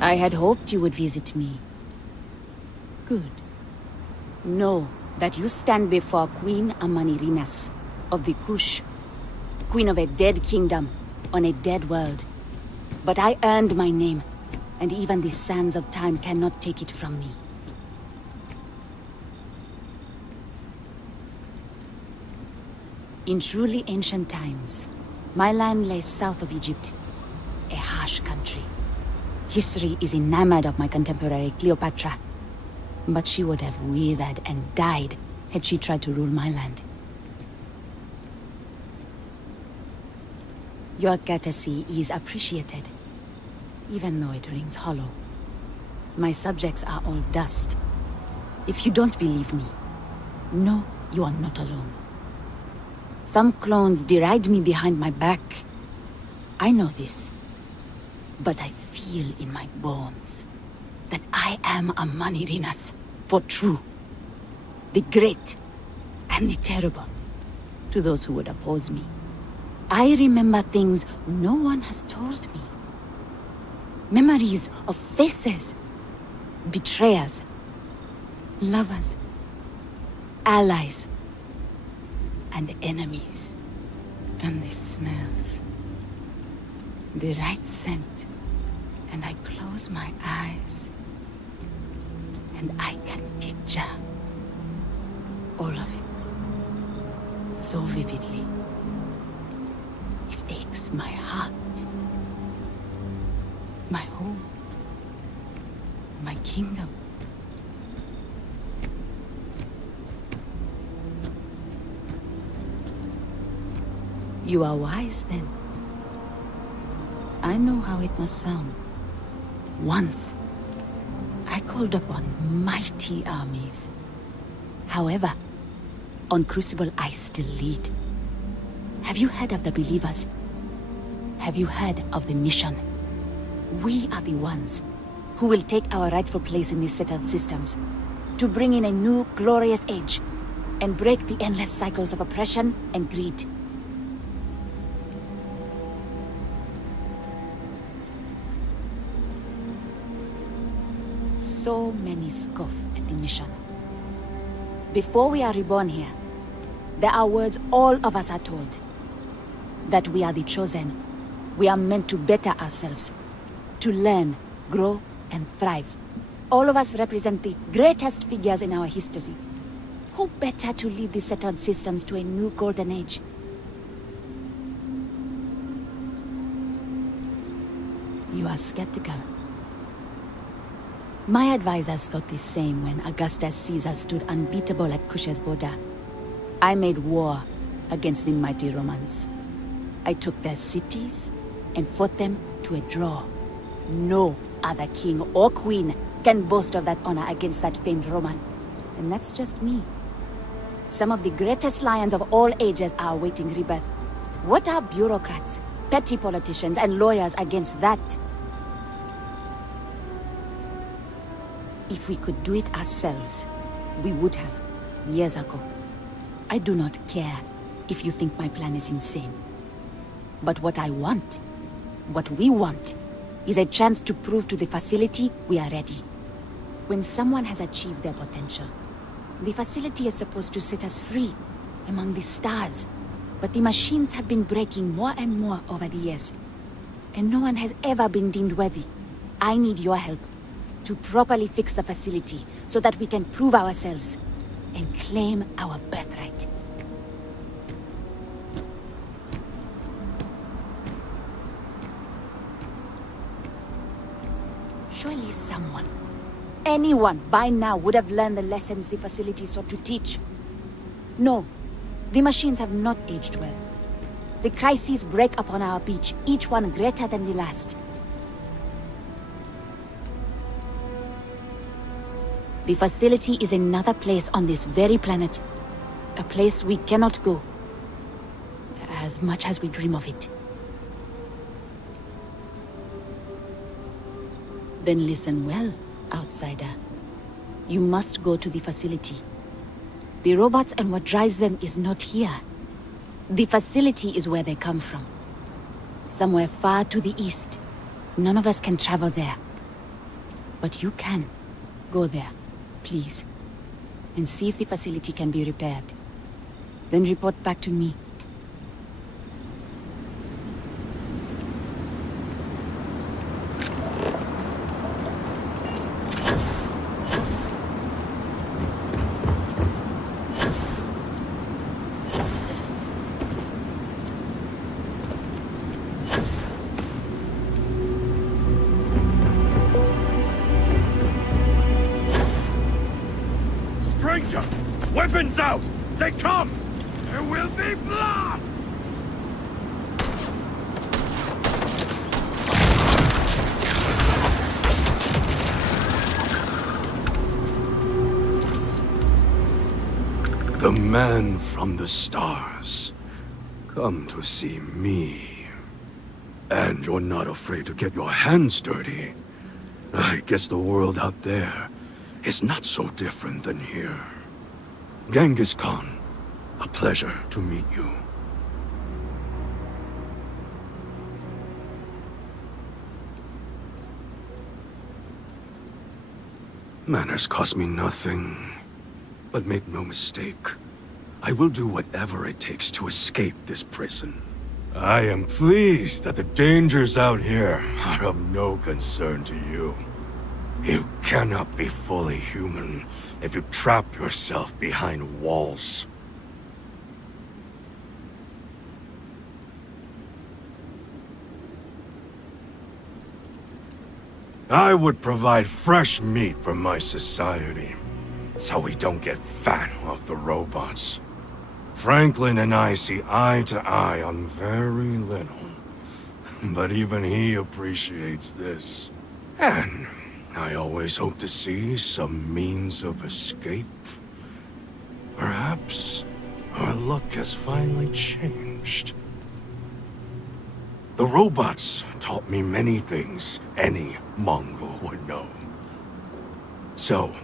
I had hoped you would visit me. Good. Know that you stand before Queen Amanirinas of the Kush, queen of a dead kingdom on a dead world. But I earned my name, and even the sands of time cannot take it from me. In truly ancient times, my land lay south of Egypt, a harsh country. History is enamored of my contemporary Cleopatra, but she would have withered and died had she tried to rule my land. Your courtesy is appreciated, even though it rings hollow. My subjects are all dust. If you don't believe me, know you are not alone. Some clones deride me behind my back. I know this, but I feel in my bones that I am a Manirinas for true. The great and the terrible to those who would oppose me. I remember things no one has told me. Memories of faces, betrayers, lovers, allies, and enemies. And the smells. The right scent. And I close my eyes. And I can picture all of it. So vividly. It aches my heart. My home. My kingdom. You are wise, then. I know how it must sound. Once, I called upon mighty armies. However, on Crucible I still lead. Have you heard of the believers? Have you heard of the mission? We are the ones who will take our rightful place in these settled systems, to bring in a new, glorious age, and break the endless cycles of oppression and greed. So many scoff at the mission. Before we are reborn here, there are words all of us are told. That we are the chosen. We are meant to better ourselves. To learn, grow, and thrive. All of us represent the greatest figures in our history. Who better to lead the settled systems to a new golden age? You are skeptical. My advisors thought the same when Augustus Caesar stood unbeatable at Kush's border. I made war against the mighty Romans. I took their cities and fought them to a draw. No other king or queen can boast of that honor against that famed Roman. And that's just me. Some of the greatest lions of all ages are awaiting rebirth. What are bureaucrats, petty politicians, and lawyers against that? If we could do it ourselves, we would have, years ago. I do not care if you think my plan is insane. But what I want, what we want, is a chance to prove to the facility we are ready. When someone has achieved their potential, the facility is supposed to set us free among the stars. But the machines have been breaking more and more over the years, and no one has ever been deemed worthy. I need your help to properly fix the facility so that we can prove ourselves and claim our birthright. Surely someone, anyone by now would have learned the lessons the facility sought to teach. No, the machines have not aged well. The crises break upon our beach, each one greater than the last. The facility is another place on this very planet. A place we cannot go, as much as we dream of it. Then listen well, outsider. You must go to the facility. The robots and what drives them is not here. The facility is where they come from. Somewhere far to the east. None of us can travel there. But you can. Go there, please. And see if the facility can be repaired. Then report back to me. Weapons out! They come! There will be blood! The man from the stars. Come to see me. And you're not afraid to get your hands dirty. I guess the world out there is not so different than here. Genghis Khan, a pleasure to meet you. Manners cost me nothing. But make no mistake, I will do whatever it takes to escape this prison. I am pleased that the dangers out here are of no concern to you. You cannot be fully human if you trap yourself behind walls. I would provide fresh meat for my society, so we don't get fat off the robots. Franklin and I see eye to eye on very little, but even he appreciates this. And I always hope to see some means of escape. Perhaps our luck has finally changed. The robots taught me many things any Mongol would know. So,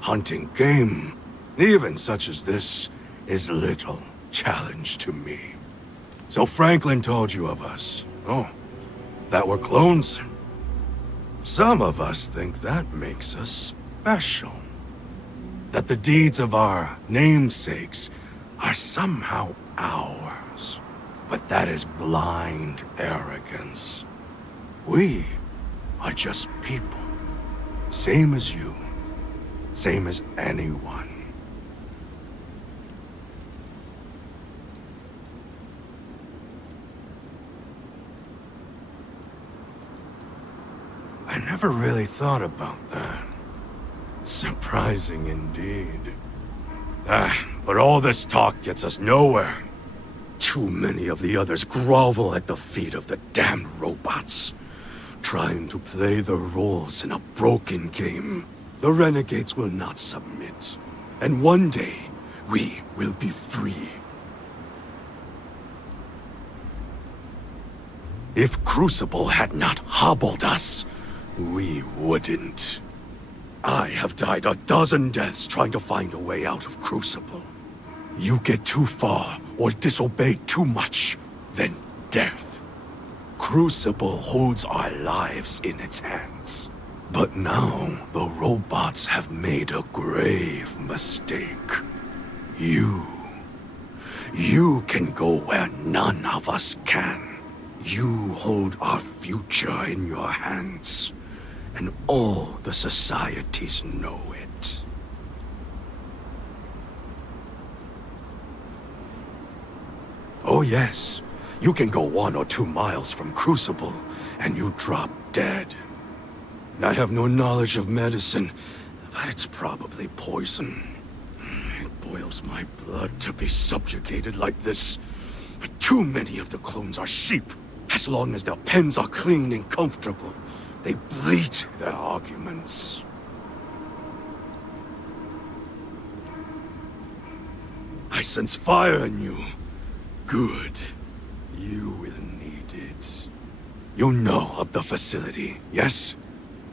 hunting game, even such as this, is little challenge to me. So Franklin told you of us. Oh, that we're clones? Some of us think that makes us special. That the deeds of our namesakes are somehow ours. But that is blind arrogance. We are just people. Same as you. Same as anyone. I never really thought about that. Surprising indeed. But all this talk gets us nowhere. Too many of the others grovel at the feet of the damned robots, trying to play their roles in a broken game. The renegades will not submit, and one day, we will be free. If Crucible had not hobbled us, we wouldn't. I have died a dozen deaths trying to find a way out of Crucible. You get too far or disobey too much, then death. Crucible holds our lives in its hands. But now, the robots have made a grave mistake. You can go where none of us can. You hold our future in your hands, and all the societies know it. Oh yes, you can go 1 or 2 miles from Crucible, and you drop dead. I have no knowledge of medicine, but it's probably poison. It boils my blood to be subjugated like this. But too many of the clones are sheep. As long as their pens are clean and comfortable, they bleat their arguments. I sense fire in you. Good. You will need it. You know of the facility, yes?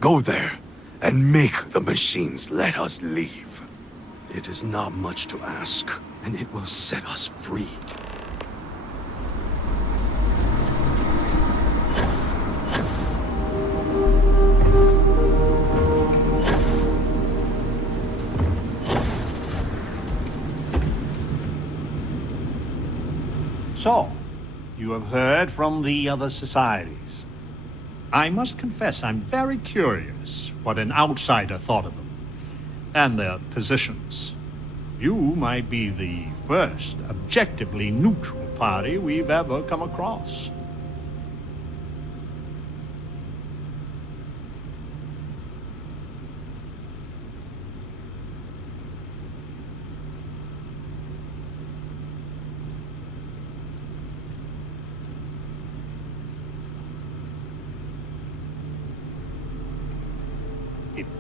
Go there, and make the machines let us leave. It is not much to ask, and it will set us free. So, you have heard from the other societies. I must confess I'm very curious what an outsider thought of them, and their positions. You might be the first objectively neutral party we've ever come across.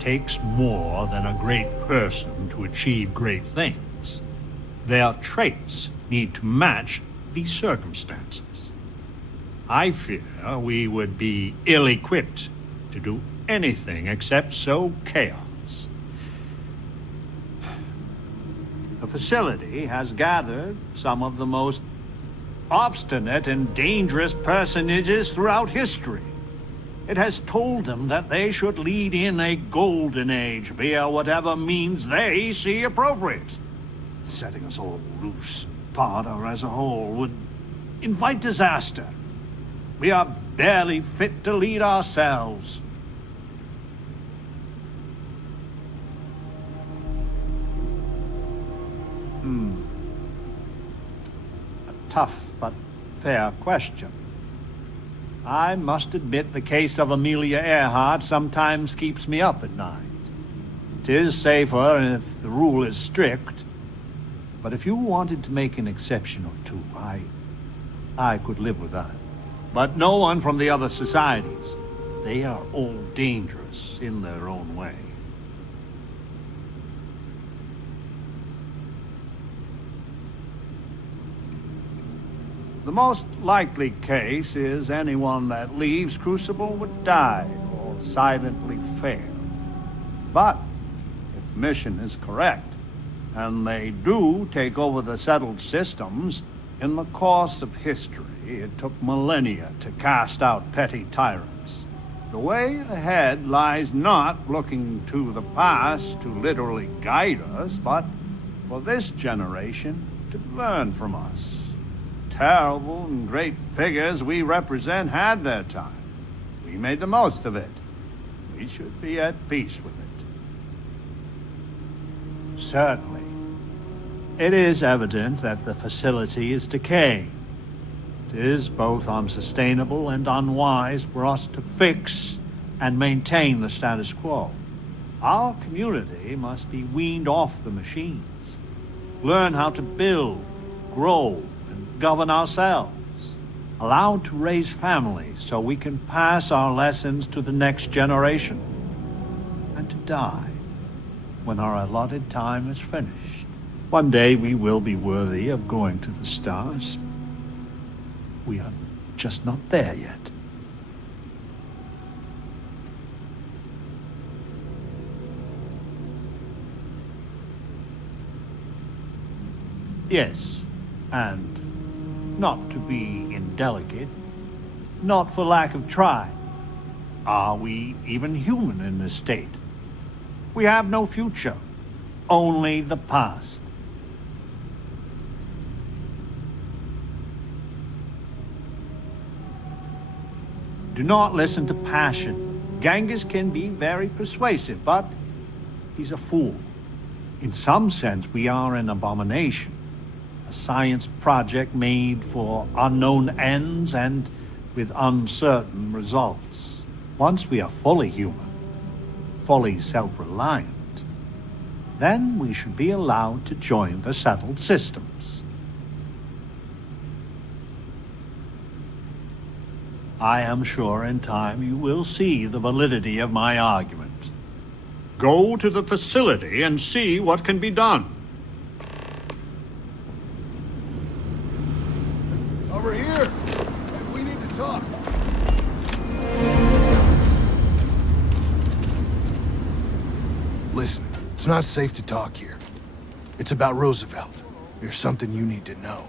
takes more than a great person to achieve great things. Their traits need to match the circumstances. I fear we would be ill-equipped to do anything except sow chaos. The facility has gathered some of the most obstinate and dangerous personages throughout history. It has told them that they should lead in a golden age via whatever means they see appropriate. Setting us all loose, part or as a whole, would invite disaster. We are barely fit to lead ourselves. A tough but fair question. I must admit the case of Amelia Earhart sometimes keeps me up at night. It is safer if the rule is strict, but if you wanted to make an exception or two, I could live with that. But no one from the other societies. They are all dangerous in their own way. The most likely case is anyone that leaves Crucible would die or silently fail. But if the mission is correct, and they do take over the settled systems, in the course of history, it took millennia to cast out petty tyrants. The way ahead lies not looking to the past to literally guide us, but for this generation to learn from us. Terrible and great figures we represent had their time. We made the most of it. We should be at peace with it. Certainly. It is evident that the facility is decaying. It is both unsustainable and unwise for us to fix and maintain the status quo. Our community must be weaned off the machines. Learn how to build, grow, govern ourselves, allowed to raise families so we can pass our lessons to the next generation, and to die when our allotted time is finished. One day we will be worthy of going to the stars. We are just not there yet. Yes, and not to be indelicate, not for lack of trying. Are we even human in this state? We have no future, only the past. Do not listen to passion. Genghis can be very persuasive, but he's a fool. In some sense, we are an abomination. A science project made for unknown ends and with uncertain results. Once we are fully human, fully self-reliant, then we should be allowed to join the settled systems. I am sure in time you will see the validity of my argument. Go to the facility and see what can be done. Over here. We need to talk. Listen, it's not safe to talk here. It's about Roosevelt. There's something you need to know.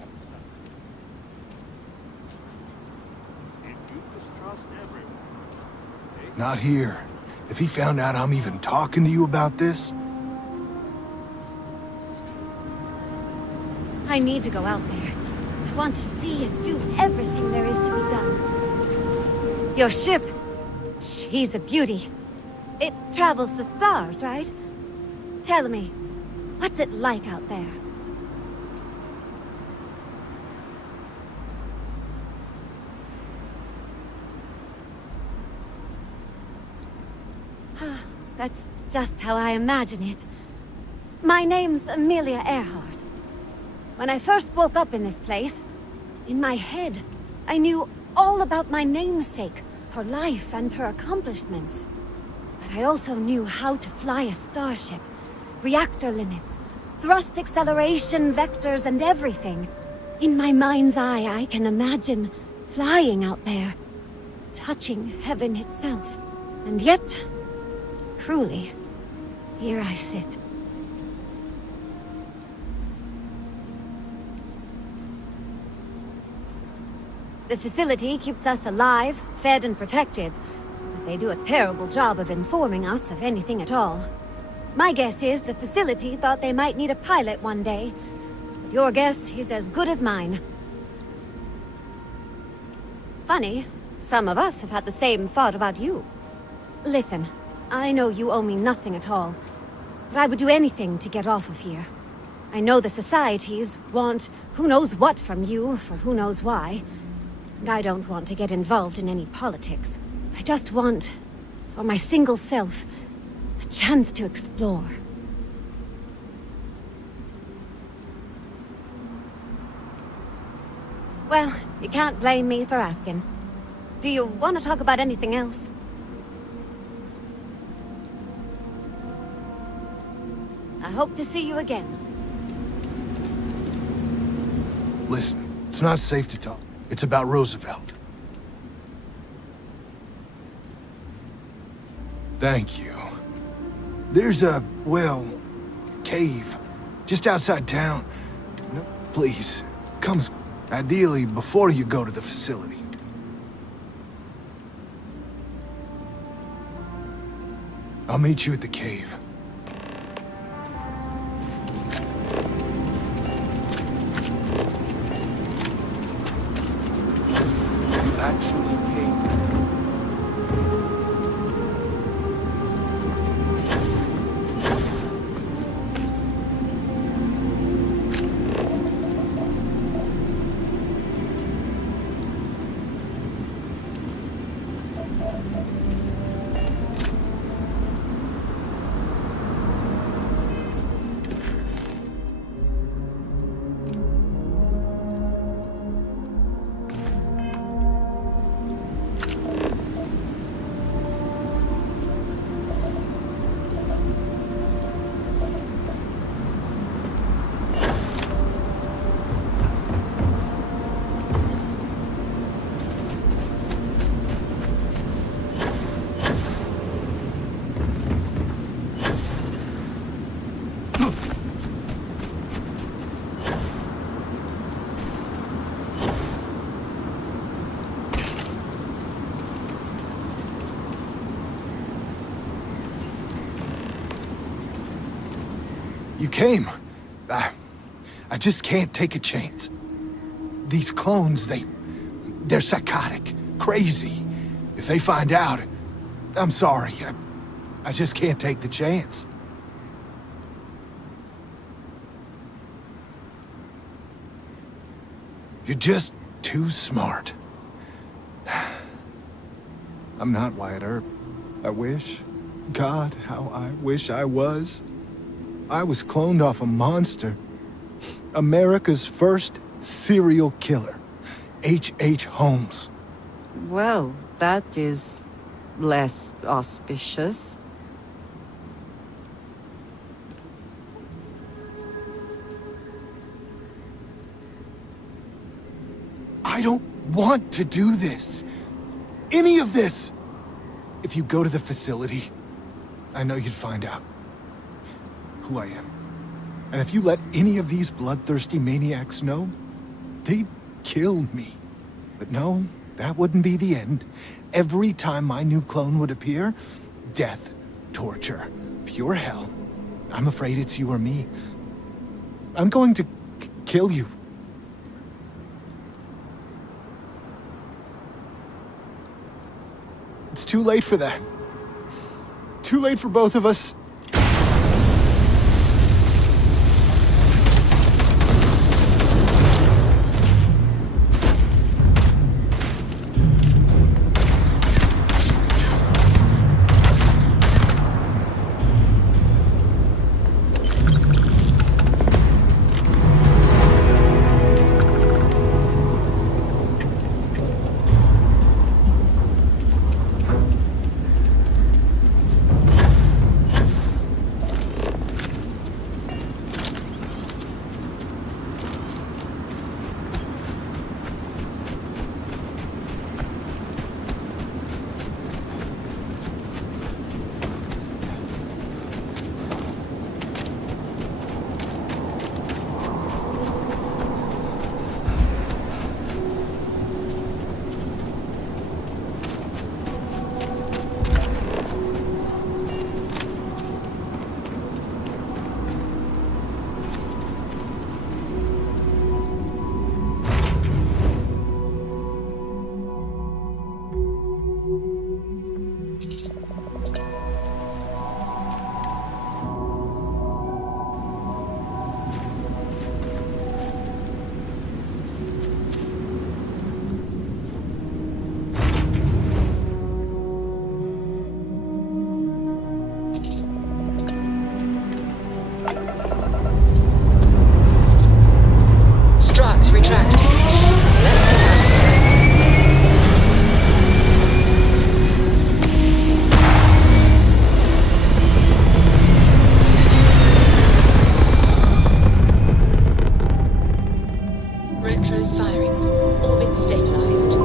Not here. If he found out I'm even talking to you about this... I need to go out there. I want to see and do everything there is to be done. Your ship, she's a beauty. It travels the stars, right? Tell me, what's it like out there? That's just how I imagine it. My name's Amelia Earhart. When I first woke up in this place, in my head, I knew all about my namesake, her life and her accomplishments. but I also knew how to fly a starship. Reactor limits, thrust acceleration, vectors, and everything. In my mind's eye, I can imagine flying out there, touching heaven itself. And yet, cruelly, here I sit. The facility keeps us alive, fed and protected, but they do a terrible job of informing us of anything at all. My guess is the facility thought they might need a pilot one day, but your guess is as good as mine. Funny, some of us have had the same thought about you. Listen, I know you owe me nothing at all, but I would do anything to get off of here. I know the societies want who knows what from you for who knows why. And I don't want to get involved in any politics. I just want, for my single self, a chance to explore. Well, you can't blame me for asking. Do you want to talk about anything else? I hope to see you again. Listen, it's not safe to talk. It's about Roosevelt. Thank you. There's a, well, cave just outside town. No, please, come, ideally before you go to the facility. I'll meet you at the cave. Actually paid for this. You came. I just can't take a chance. These clones, they're psychotic, crazy. If they find out, I'm sorry. I just can't take the chance. You're just too smart. I'm not Wyatt Earp. I wish. God, how I wish I was. I was cloned off a monster. America's first serial killer. H.H. Holmes. Well, that is less auspicious. I don't want to do this. Any of this. If you go to the facility, I know you'd find out who I am. And if you let any of these bloodthirsty maniacs know, they'd kill me. But no, that wouldn't be the end. Every time my new clone would appear, death, torture, pure hell. I'm afraid it's you or me. I'm going to kill you. It's too late for that. Too late for both of us. Close firing. Orbit stabilized.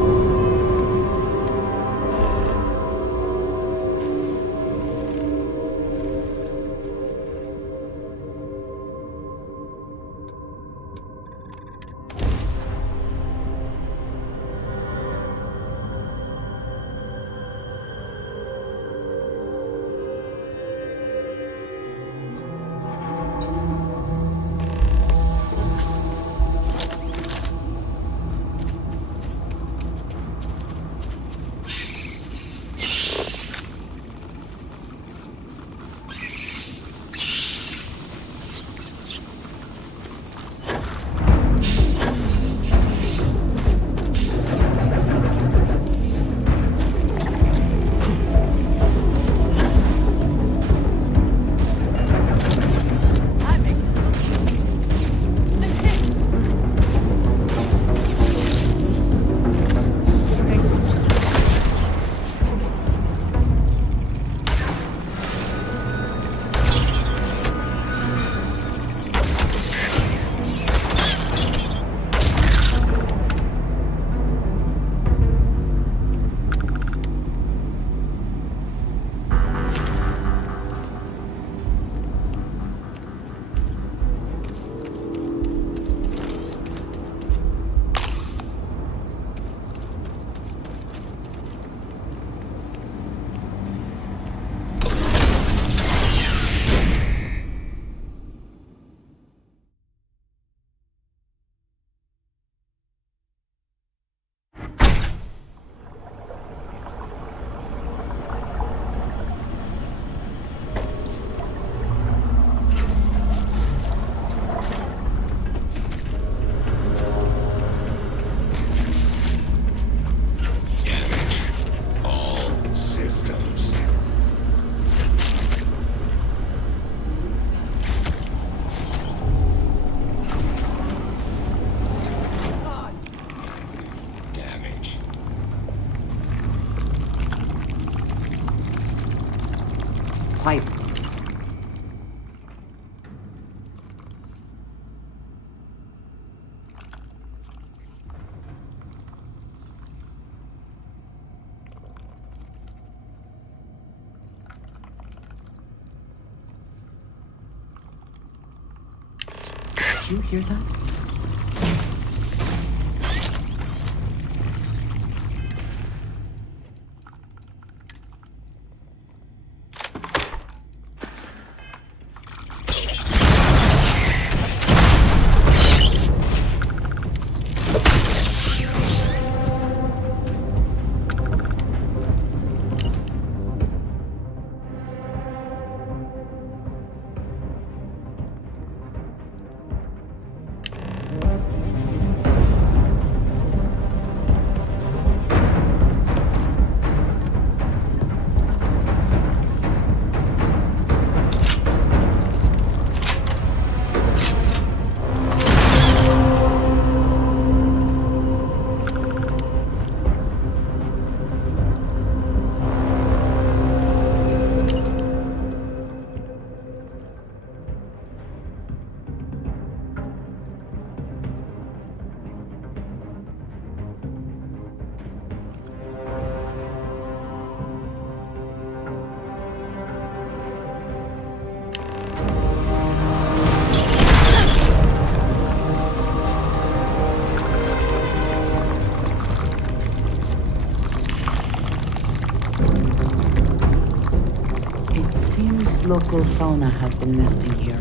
Quite. Did you hear that? Local fauna has been nesting here.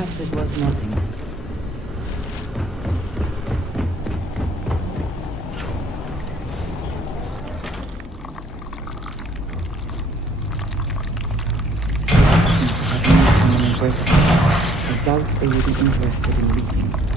Perhaps it was nothing. I doubt they will be interested in leaving.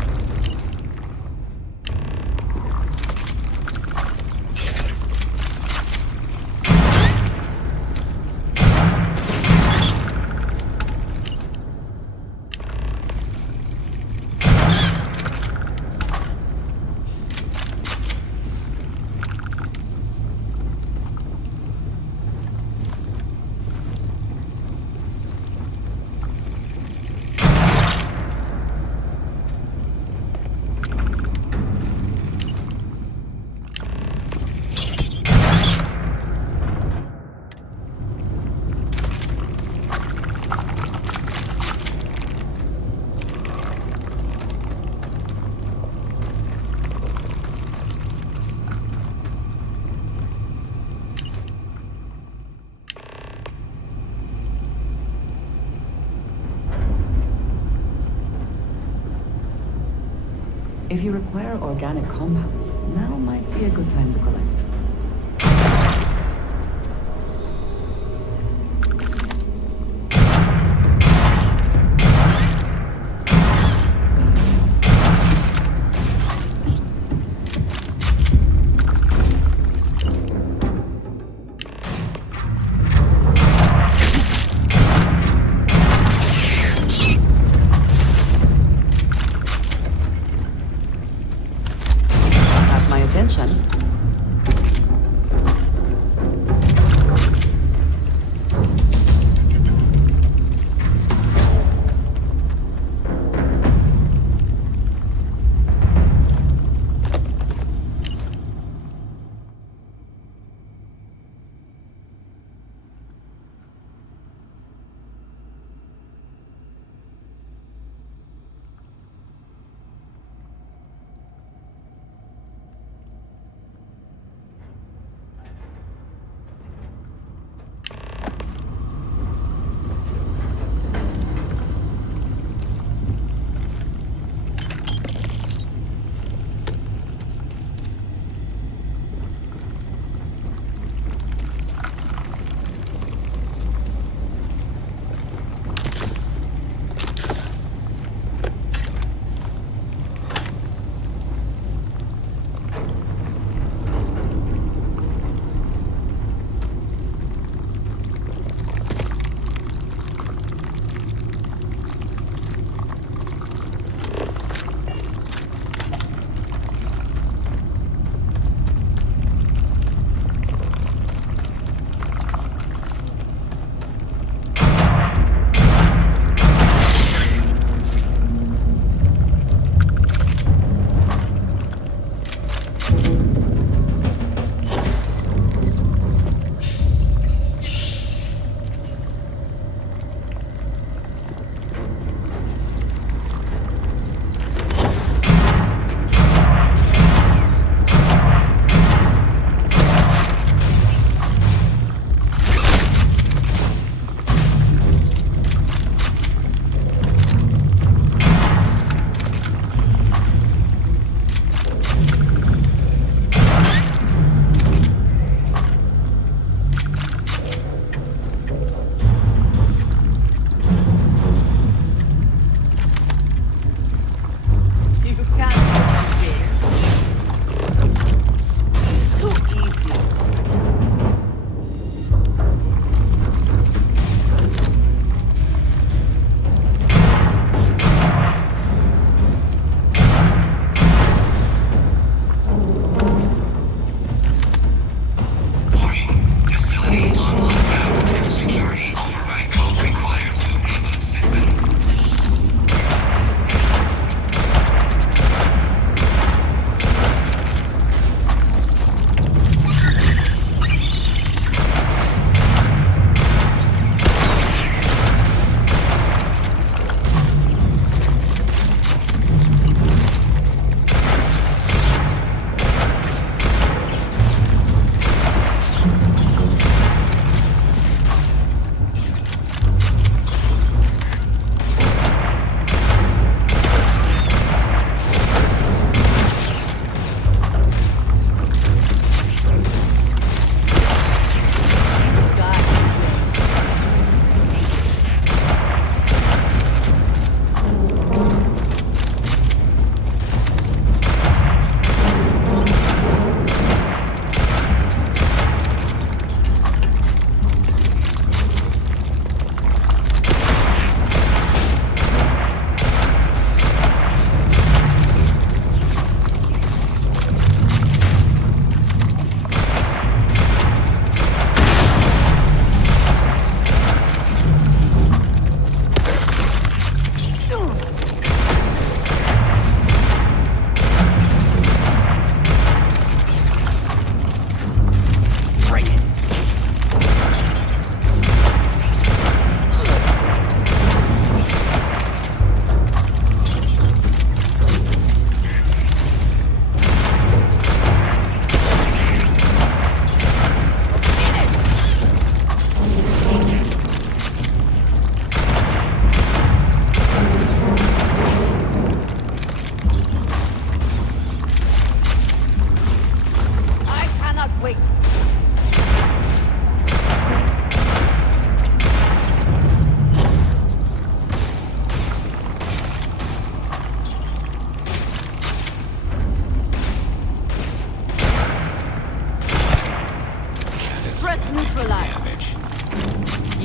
If you require organic compounds, now might be a good time to collect.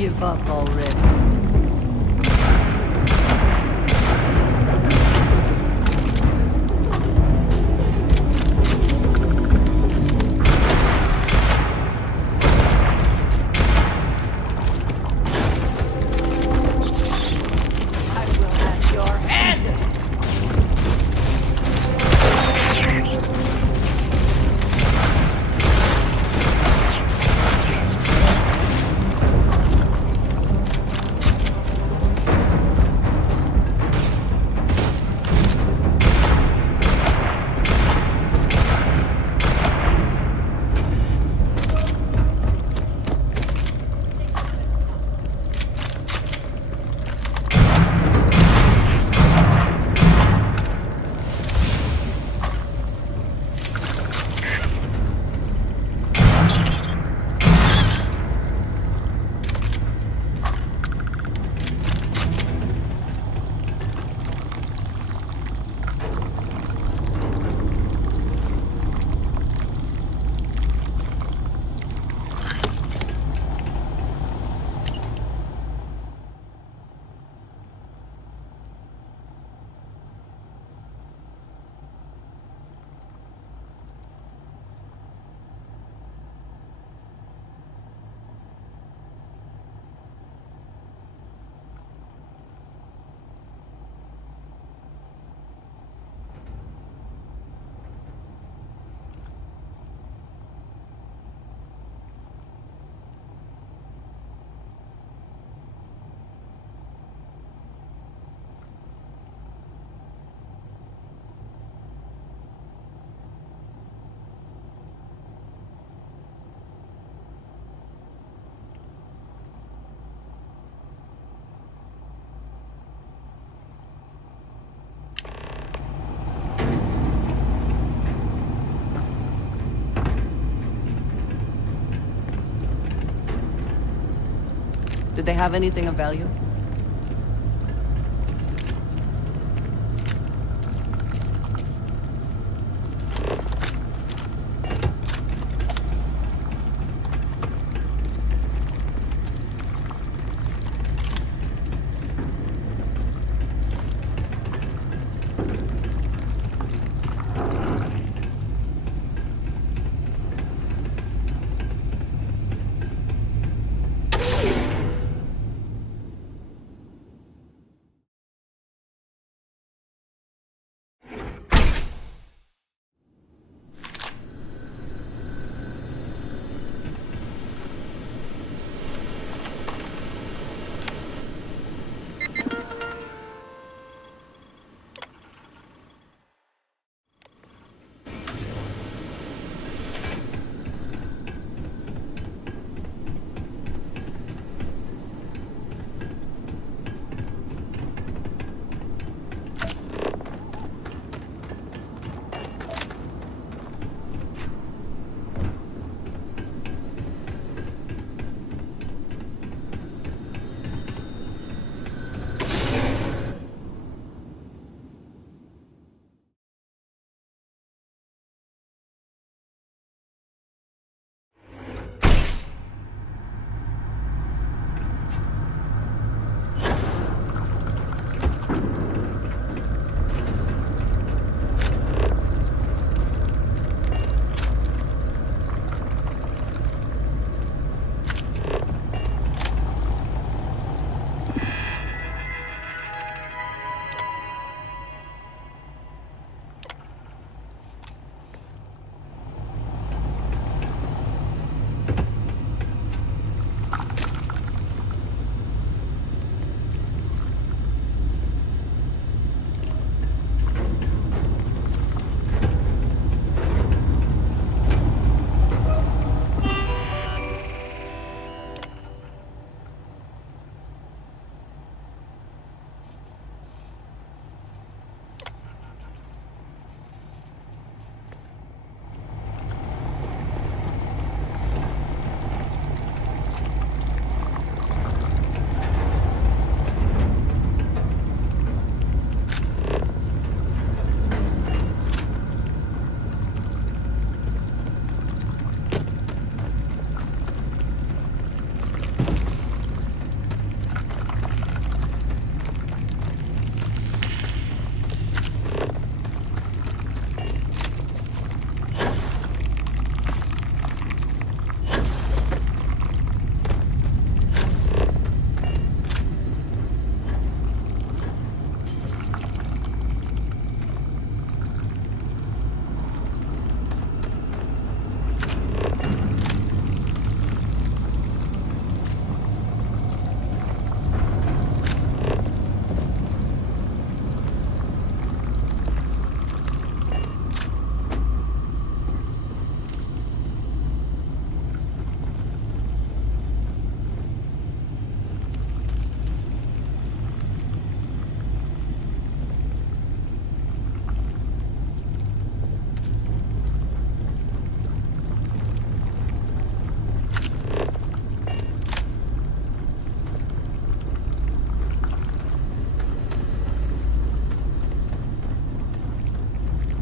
give up already? Did they have anything of value?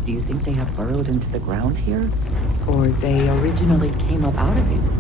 Do you think they have burrowed into the ground here? Or they originally came up out of it?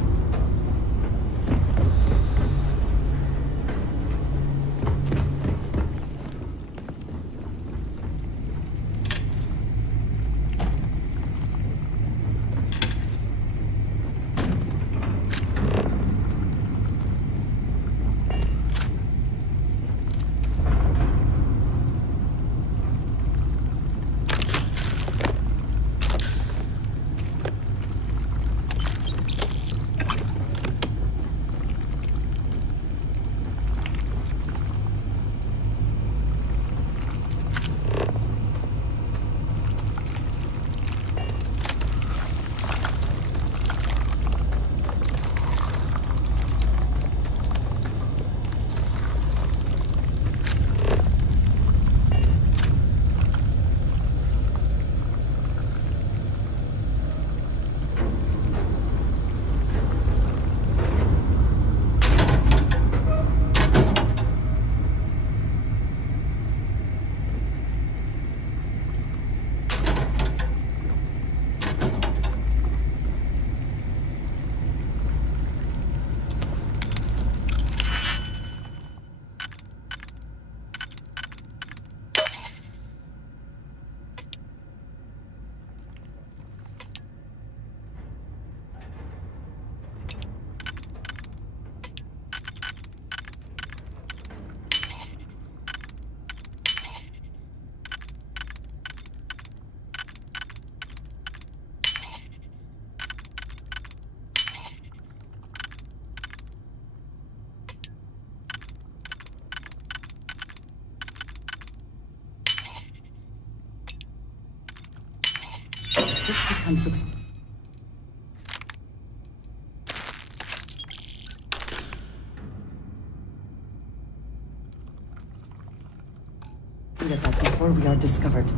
Get that before we are discovered.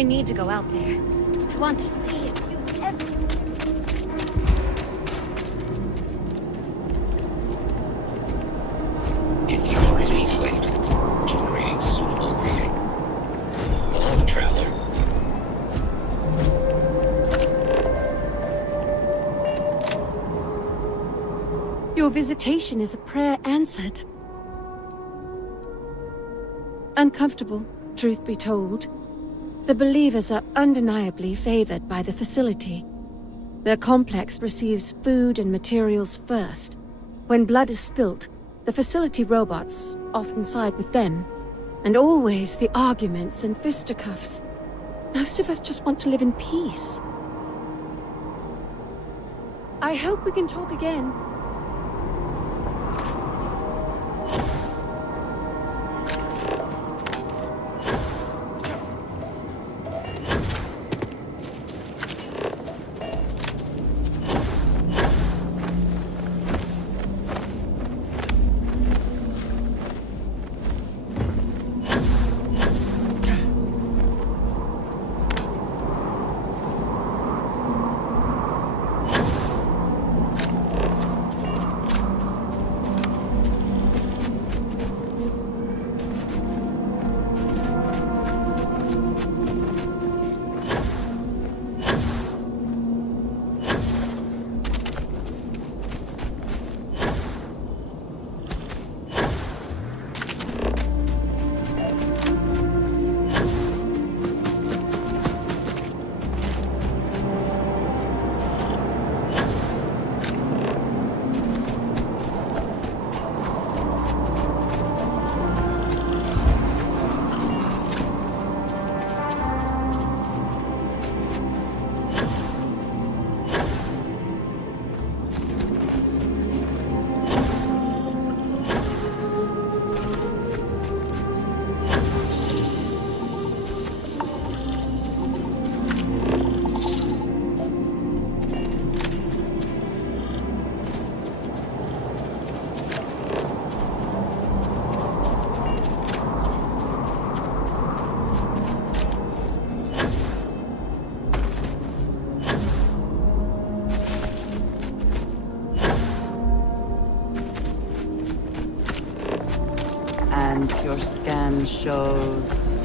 I need to go out there. I want to see it, do everything. If you are in ease wait, generating suitable reading. Hello, traveler. Your visitation is a prayer answered. Uncomfortable, truth be told. The believers are undeniably favored by the facility. Their complex receives food and materials first. When blood is spilt, the facility robots often side with them. And always the arguments and fisticuffs. Most of us just want to live in peace. I hope we can talk again. And your scan shows...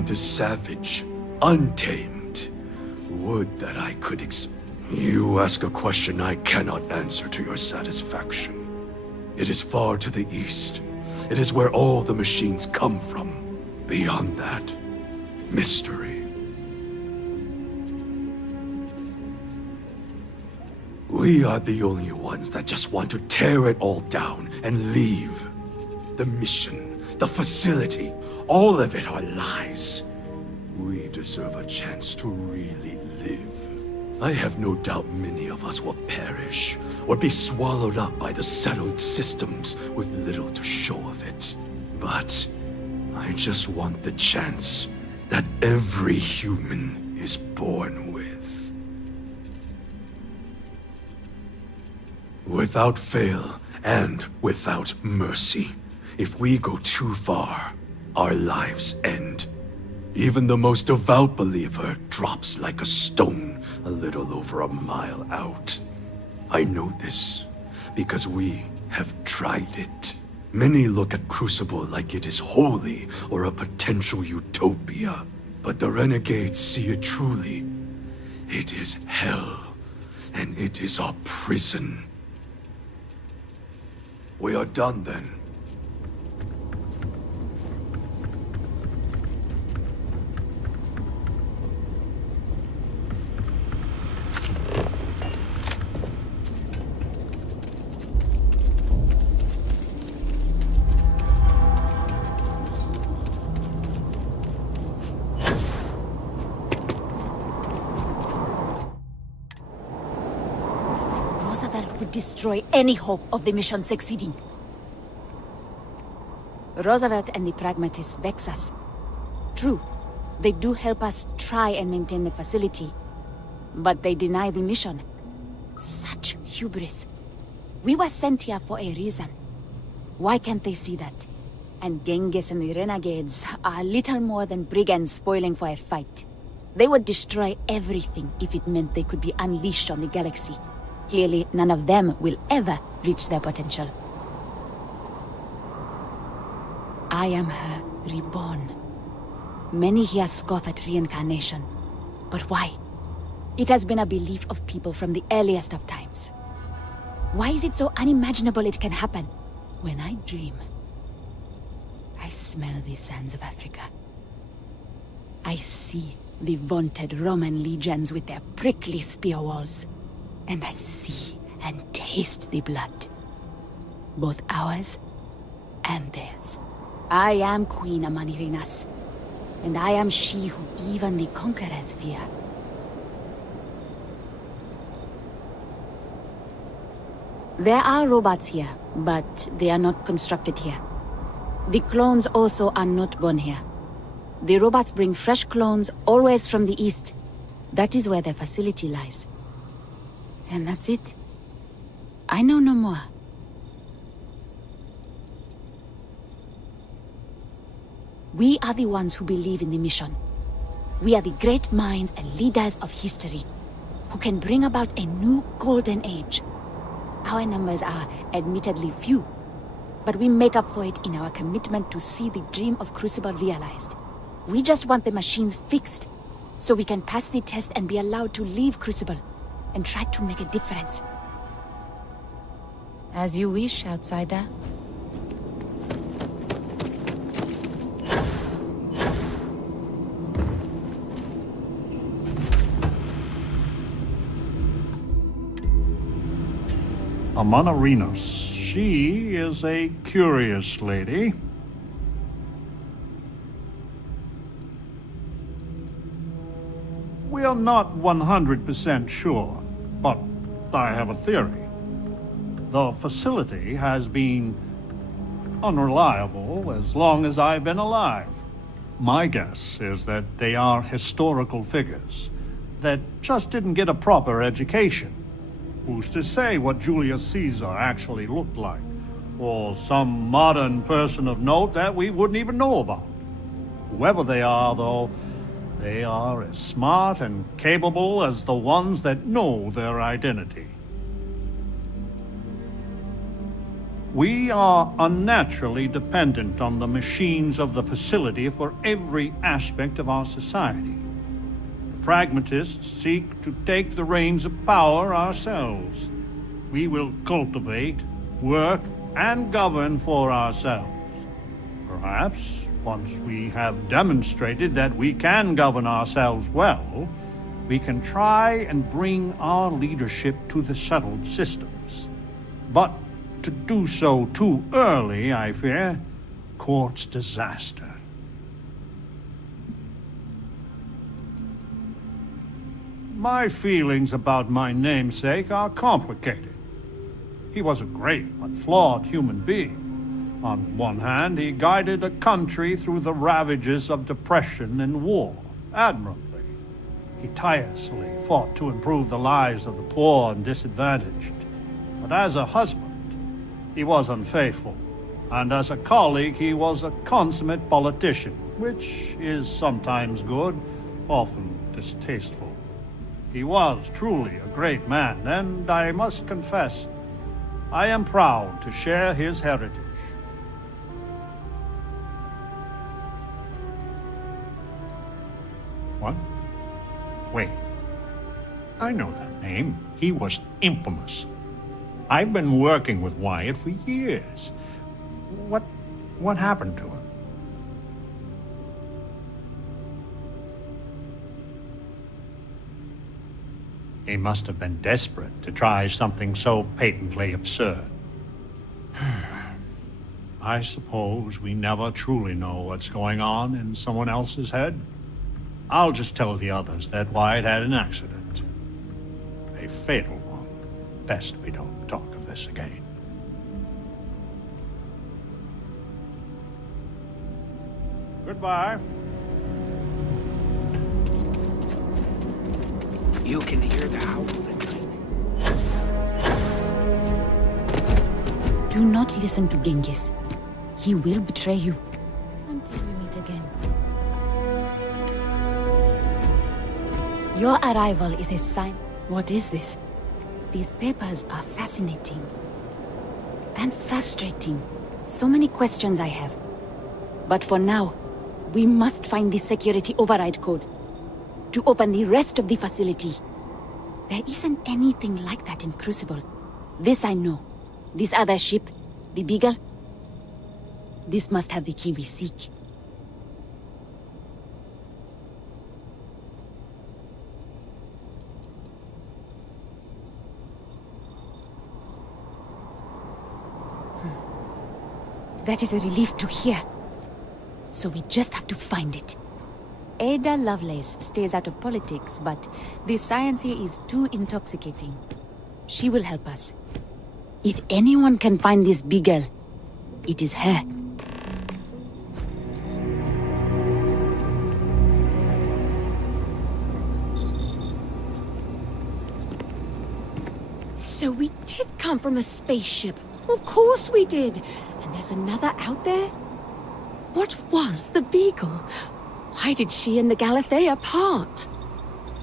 world is savage, untamed. Would that I could You ask a question I cannot answer to your satisfaction. It is far to the east. It is where all the machines come from. Beyond that, mystery. We are the only ones that just want to tear it all down and leave. The mission, the facility, all of it are lies. We deserve a chance to really live. I have no doubt many of us will perish, or be swallowed up by the settled systems with little to show of it. But I just want the chance that every human is born with. Without fail and without mercy. If we go too far, our lives end. Even the most devout believer drops like a stone a little over a mile out. I know this because we have tried it. Many look at Crucible like it is holy or a potential utopia, but the renegades see it truly. It is hell, and it is our prison. We are done then. Roosevelt would destroy any hope of the mission succeeding. Roosevelt and the pragmatists vex us. True, they do help us try and maintain the facility, but they deny the mission. Such hubris. We were sent here for a reason. Why can't they see that? And Genghis and the renegades are little more than brigands spoiling for a fight. They would destroy everything if it meant they could be unleashed on the galaxy. Clearly, none of them will ever reach their potential. I am her reborn. Many here scoff at reincarnation. But why? It has been a belief of people from the earliest of times. Why is it so unimaginable it can happen? When I dream, I smell the sands of Africa. I see the vaunted Roman legions with their prickly spear walls. And I see and taste the blood. Both ours and theirs. I am Queen Amanirinas, and I am she who even the conquerors fear. There are robots here, but they are not constructed here. The clones also are not born here. The robots bring fresh clones always from the east. That is where their facility lies. And that's it. I know no more. We are the ones who believe in the mission. We are the great minds and leaders of history, who can bring about a new golden age. Our numbers are admittedly few, but we make up for it in our commitment to see the dream of Crucible realized. We just want the machines fixed, so we can pass the test and be allowed to leave Crucible and try to make a difference. As you wish, outsider. Amanirinas. She is a curious lady. We are not 100% sure, but I have a theory. The facility has been unreliable as long as I've been alive. My guess is that they are historical figures that just didn't get a proper education. Who's to say what Julius Caesar actually looked like? Or some modern person of note that we wouldn't even know about? Whoever they are, though, they are as smart and capable as the ones that know their identity. We are unnaturally dependent on the machines of the facility for every aspect of our society. The pragmatists seek to take the reins of power ourselves. We will cultivate, work, and govern for ourselves. Perhaps, once we have demonstrated that we can govern ourselves well, we can try and bring our leadership to the settled systems. But to do so too early, I fear, courts disaster. My feelings about my namesake are complicated. He was a great but flawed human being. On one hand, he guided a country through the ravages of depression and war admirably. He tirelessly fought to improve the lives of the poor and disadvantaged. But as a husband, he was unfaithful, and as a colleague, he was a consummate politician, which is sometimes good, often distasteful. He was truly a great man, and I must confess, I am proud to share his heritage. What? Wait. I know that name. He was infamous. I've been working with Wyatt for years. What happened to him? He must have been desperate to try something so patently absurd. I suppose we never truly know what's going on in someone else's head. I'll just tell the others that Wyatt had an accident. A fatal one. Best we don't talk of this again. Goodbye. You can hear the howls at night. Do not listen to Genghis. He will betray you. Until we meet again. Your arrival is a sign. What is this? These papers are fascinating. And frustrating. So many questions I have. But for now, we must find the security override code to open the rest of the facility. There isn't anything like that in Crucible. This I know. This other ship, the Beagle, this must have the key we seek. That is a relief to hear. So we just have to find it. Ada Lovelace stays out of politics, but the science here is too intoxicating. She will help us. If anyone can find this Beagle, it is her. So we did come from a spaceship. Of course we did. And there's another out there? What was the Beagle? Why did she and the Galathea part?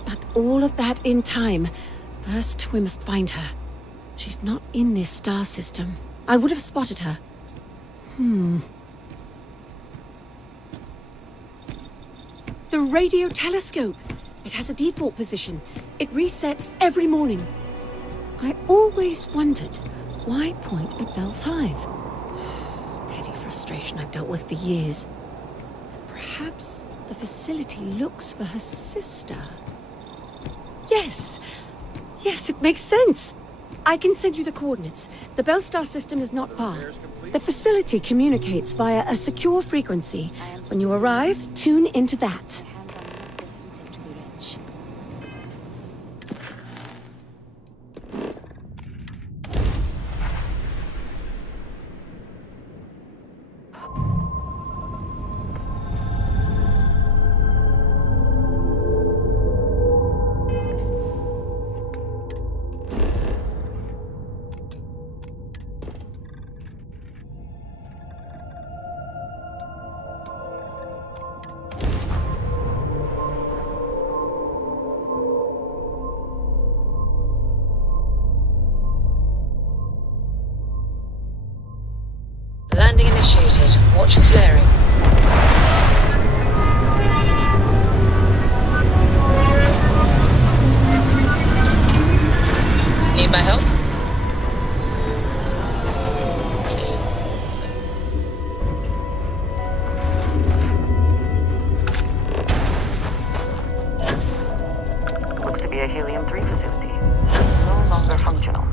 But all of that in time. First, we must find her. She's not in this star system. I would have spotted her. The radio telescope. It has a default position. It resets every morning. I always wondered, why point at Bell 5? Petty frustration I've dealt with for years. Perhaps the facility looks for her sister. Yes, it makes sense. I can send you the coordinates. The Bell Star system is not far. The facility communicates via a secure frequency. When you arrive, tune into that. initiated. Watch your flaring. Need my help? Looks to be a Helium-3 facility. No longer functional.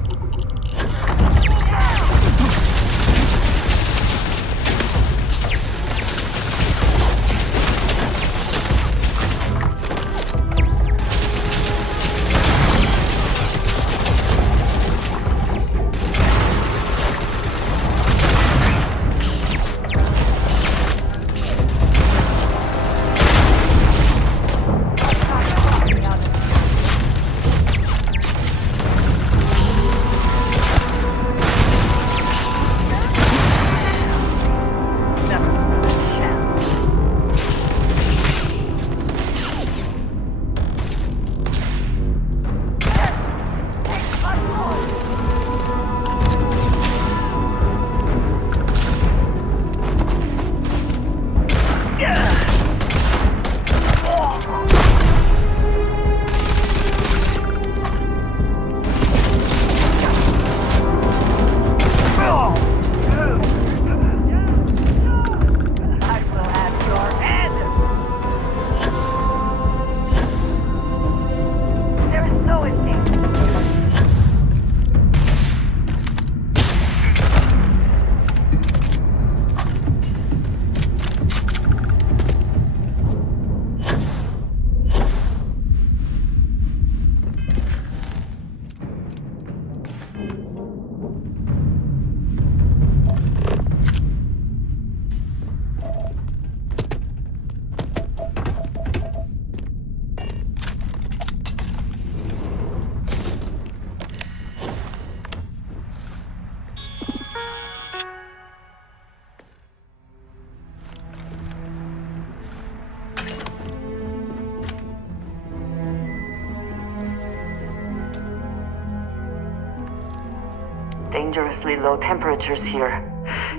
Dangerously low temperatures here.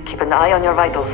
Keep an eye on your vitals.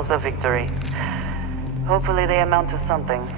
spoils of victory. Hopefully they amount to something.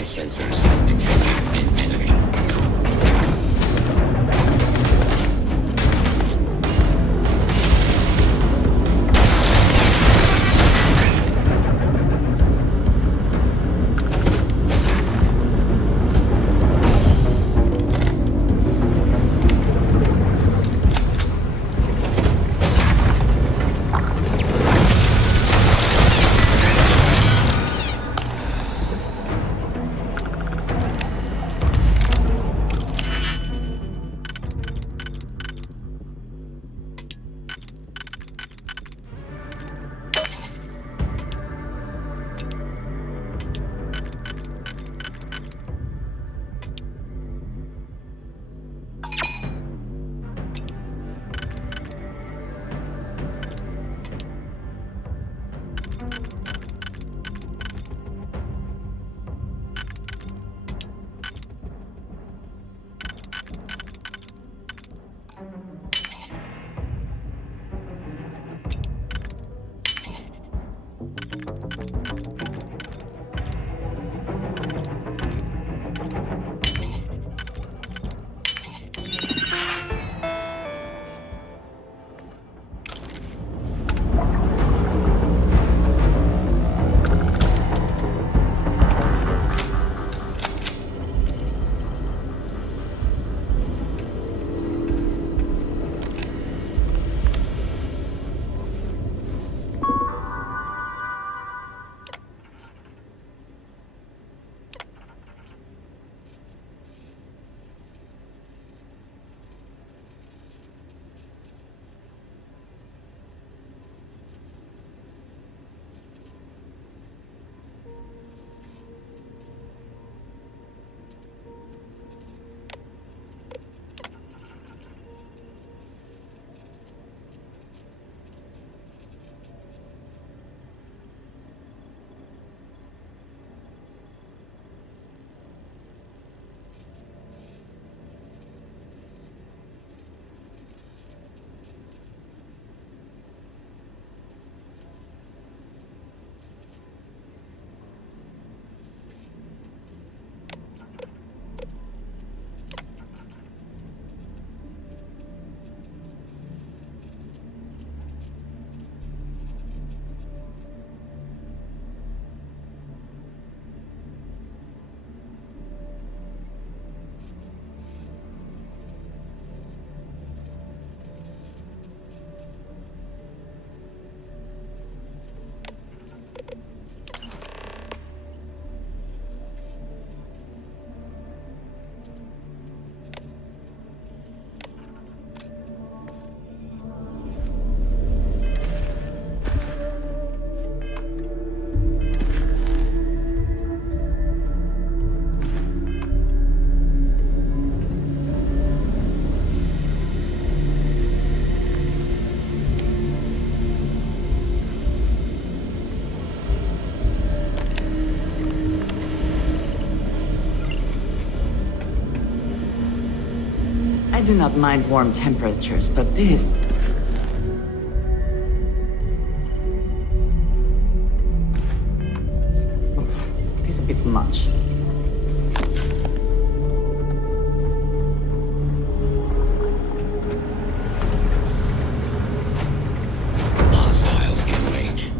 Device sensors have detected an enemy. I do not mind warm temperatures, but this... It is a bit much. Hostiles in range.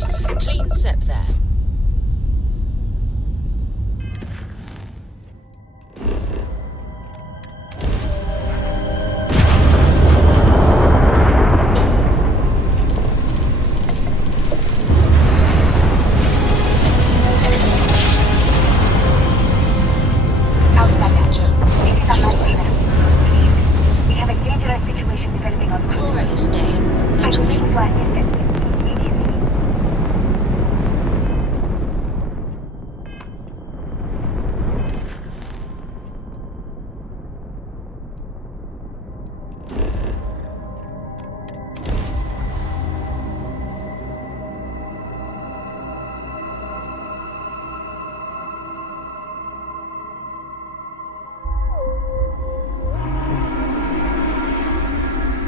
Nice. Clean sip there.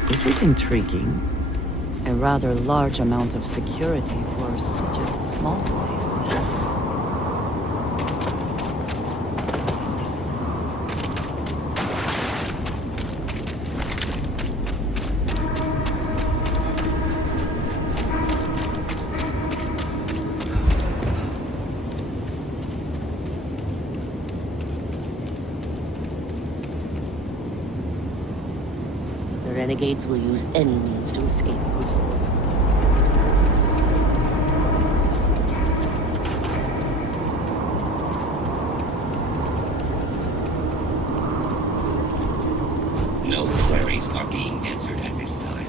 This is intriguing. A rather large amount of security for such a small place. The renegades will use any means to escape Crucible. No queries are being answered at this time.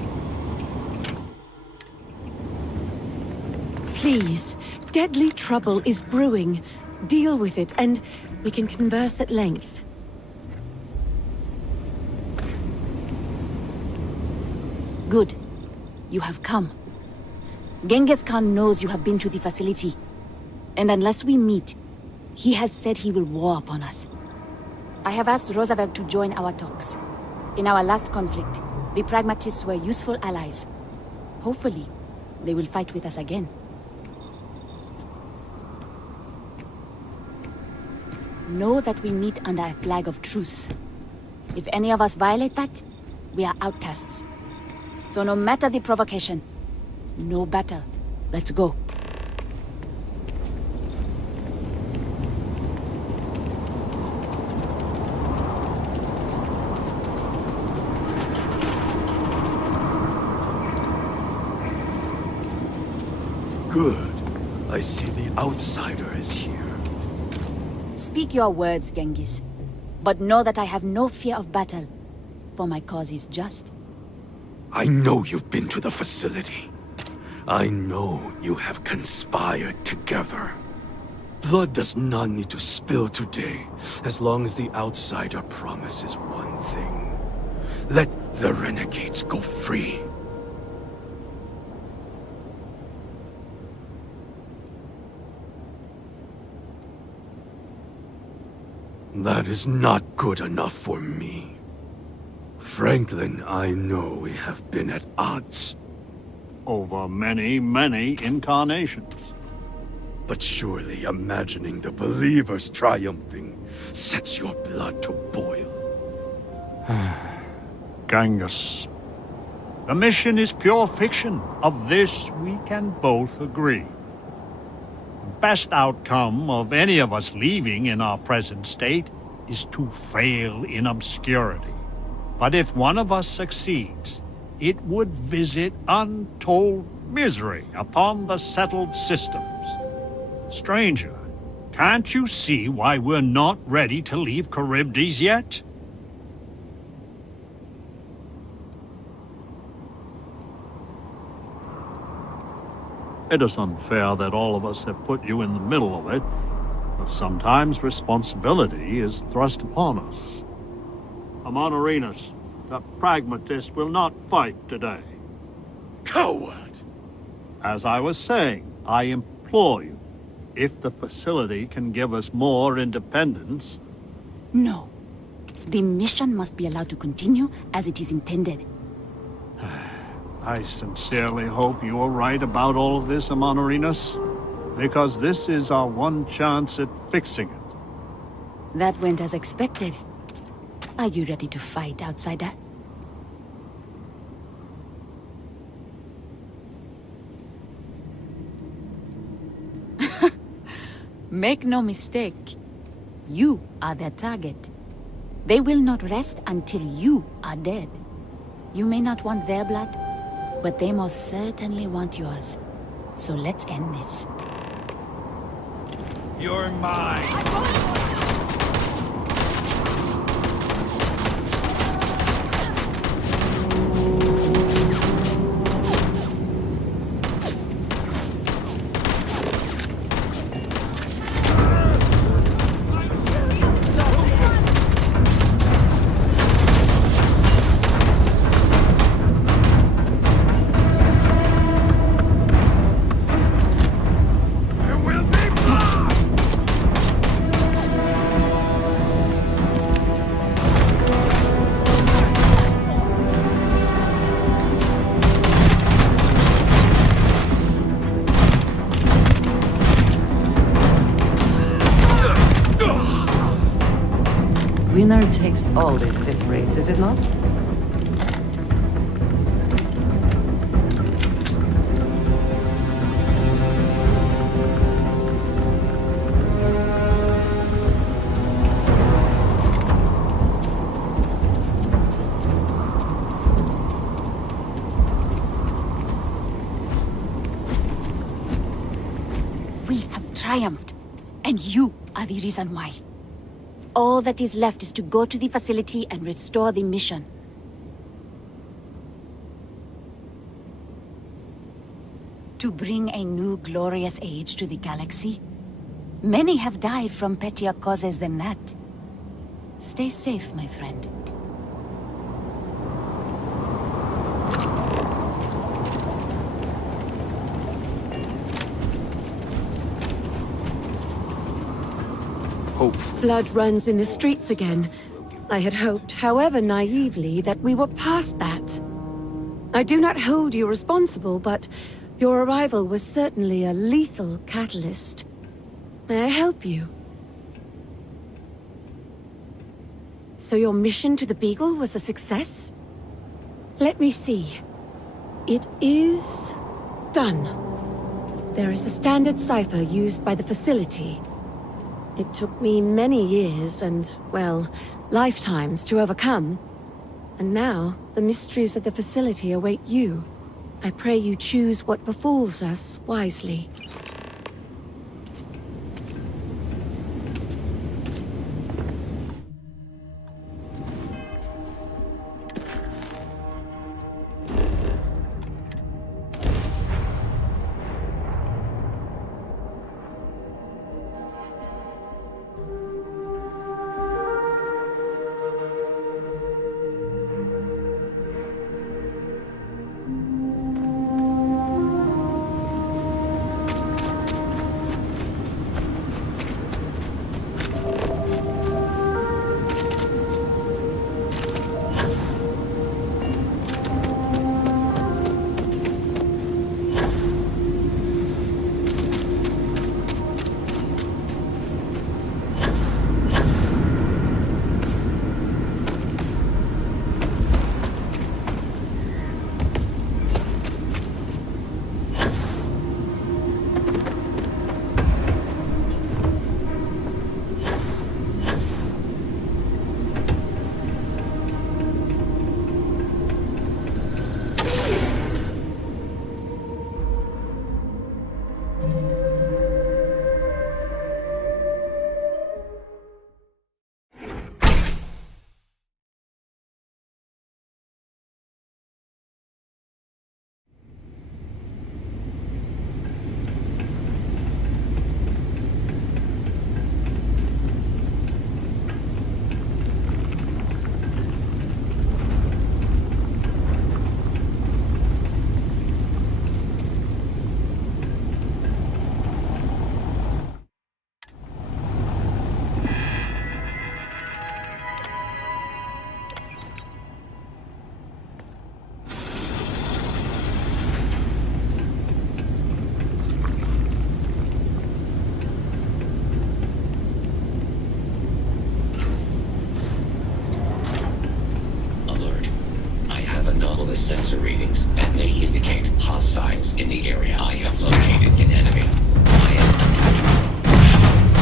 Please, deadly trouble is brewing. Deal with it, and we can converse at length. Good. You have come. Genghis Khan knows you have been to the facility. And unless we meet, he has said he will war upon us. I have asked Roosevelt to join our talks. In our last conflict, the Pragmatists were useful allies. Hopefully, they will fight with us again. Know that we meet under a flag of truce. If any of us violate that, we are outcasts. So no matter the provocation, no battle. Let's go. Good. I see the outsider is here. Speak your words, Genghis. But know that I have no fear of battle, for my cause is just. I know you've been to the facility. I know you have conspired together. Blood does not need to spill today, as long as the outsider promises one thing. Let the renegades go free. That is not good enough for me. Franklin, I know we have been at odds. Over many, many incarnations. But surely imagining the believers triumphing sets your blood to boil. Genghis, the mission is pure fiction. Of this we can both agree. The best outcome of any of us leaving in our present state is to fail in obscurity. But if one of us succeeds, it would visit untold misery upon the settled systems. Stranger, can't you see why we're not ready to leave Charybdis yet? It is unfair that all of us have put you in the middle of it, but sometimes responsibility is thrust upon us. Amonarinus, the pragmatist, will not fight today. Coward! As I was saying, I implore you, if the facility can give us more independence... No. The mission must be allowed to continue as it is intended. I sincerely hope you are right about all of this, Amonarinus, because this is our one chance at fixing it. That went as expected. Are you ready to fight, outsider? Make no mistake. You are their target. They will not rest until you are dead. You may not want their blood, but they most certainly want yours. So let's end this. You're mine. Winner takes all this stiff race, is it not? We have triumphed, and you are the reason why. All that is left is to go to the facility and restore the mission. To bring a new glorious age to the galaxy. Many have died from pettier causes than that. Stay safe, my friend. Blood runs in the streets again. I had hoped, however naively, that we were past that. I do not hold you responsible, but your arrival was certainly a lethal catalyst. May I help you? So your mission to the Beagle was a success? Let me see. It is done. There is a standard cipher used by the facility. It took me many years and, well, lifetimes to overcome. And now, the mysteries of the facility await you. I pray you choose what befalls us wisely. Sensor readings that may indicate hostiles in the area. I have located an enemy. I am attacking.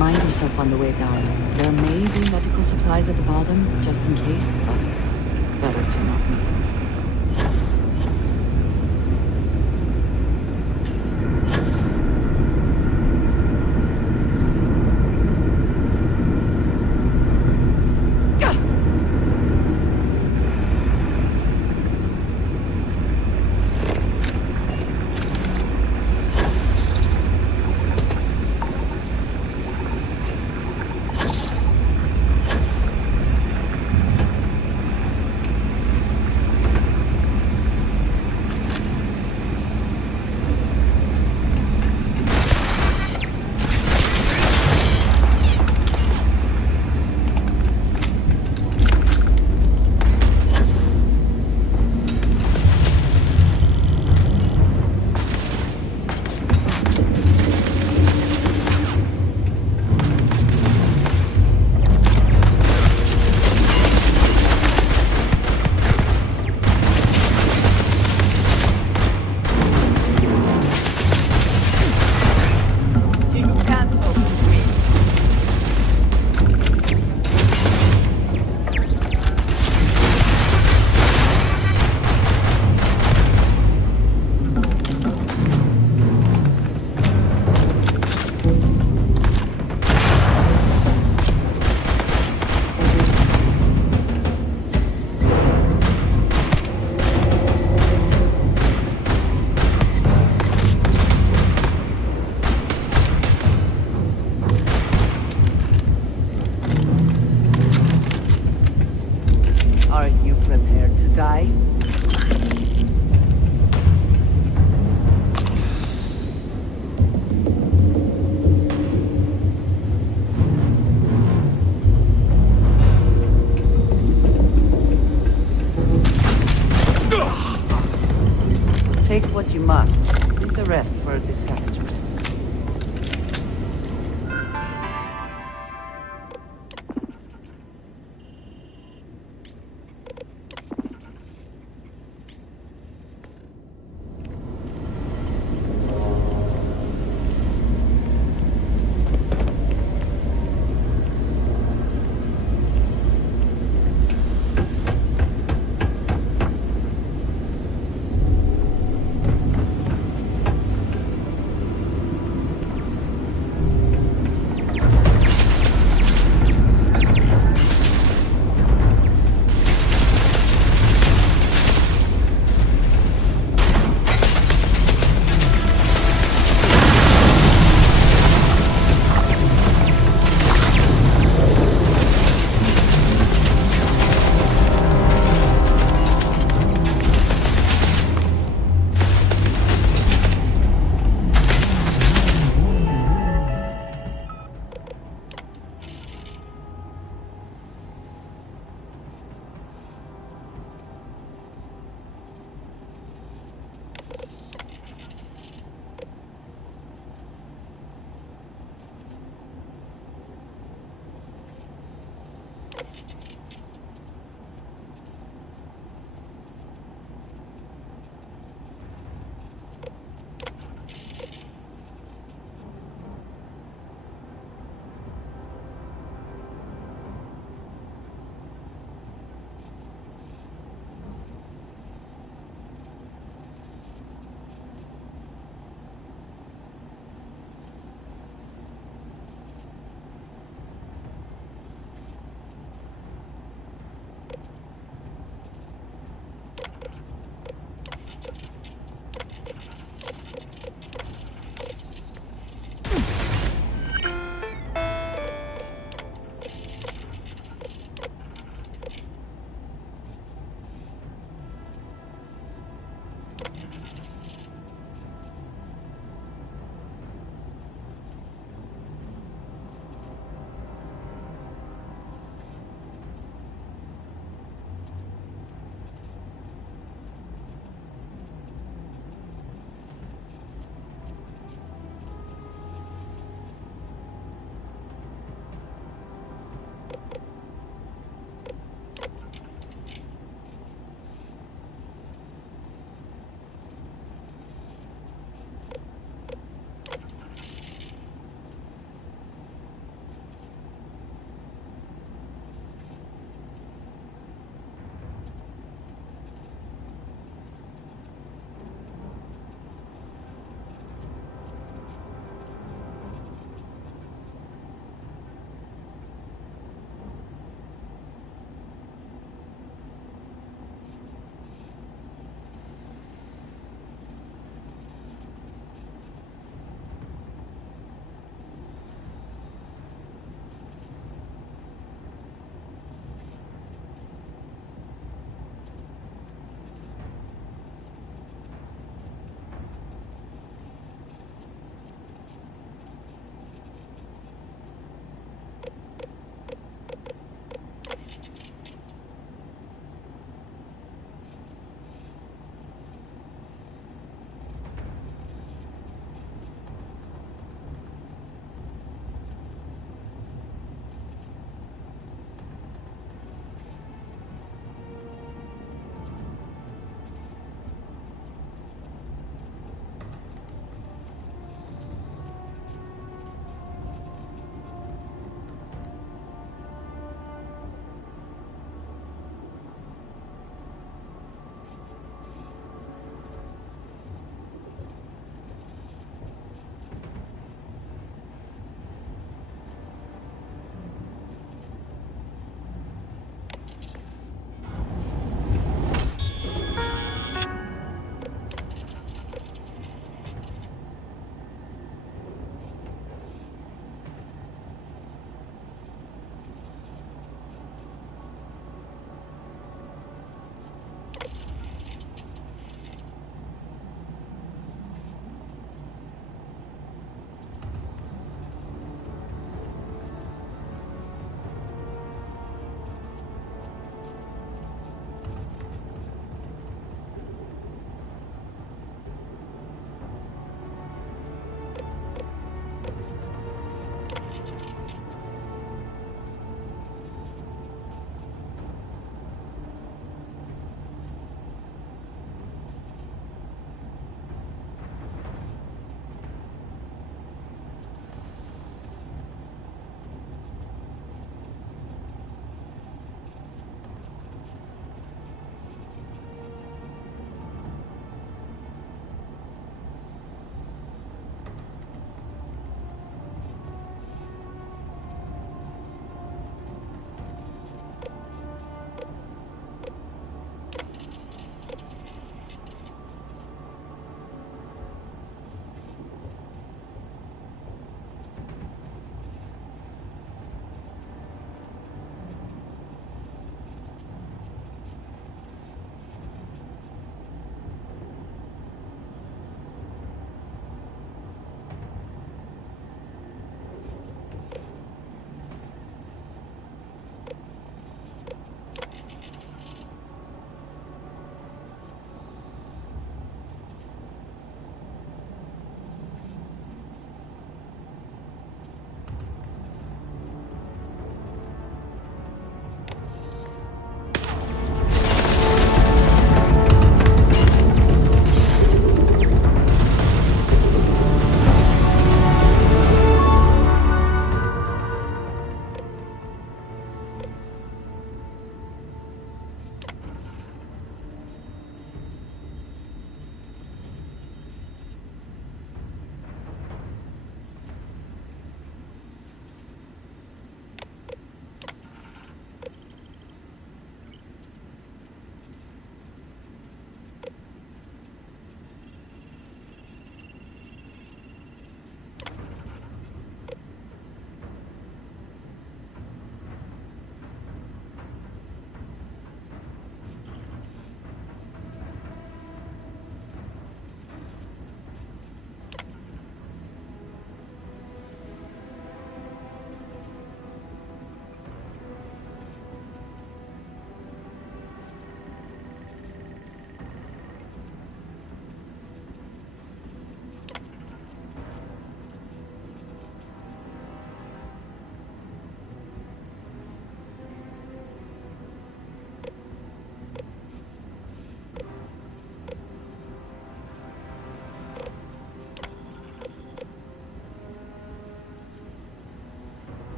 Mind yourself on the way down. There may be medical supplies at the bottom, just in case, but better to not need them. Take what you must. Leave the rest for the scavengers.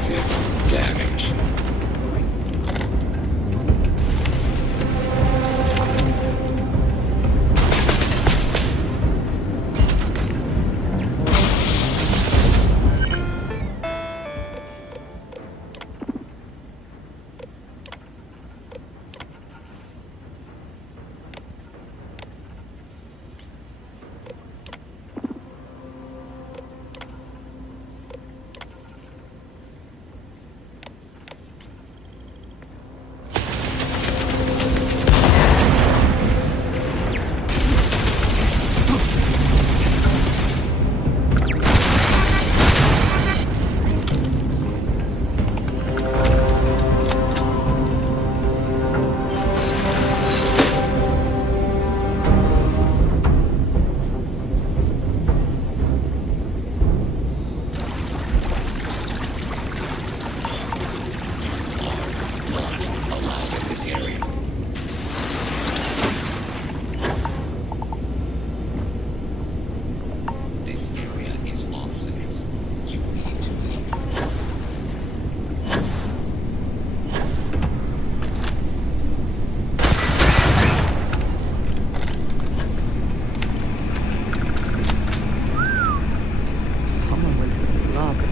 Massive damage.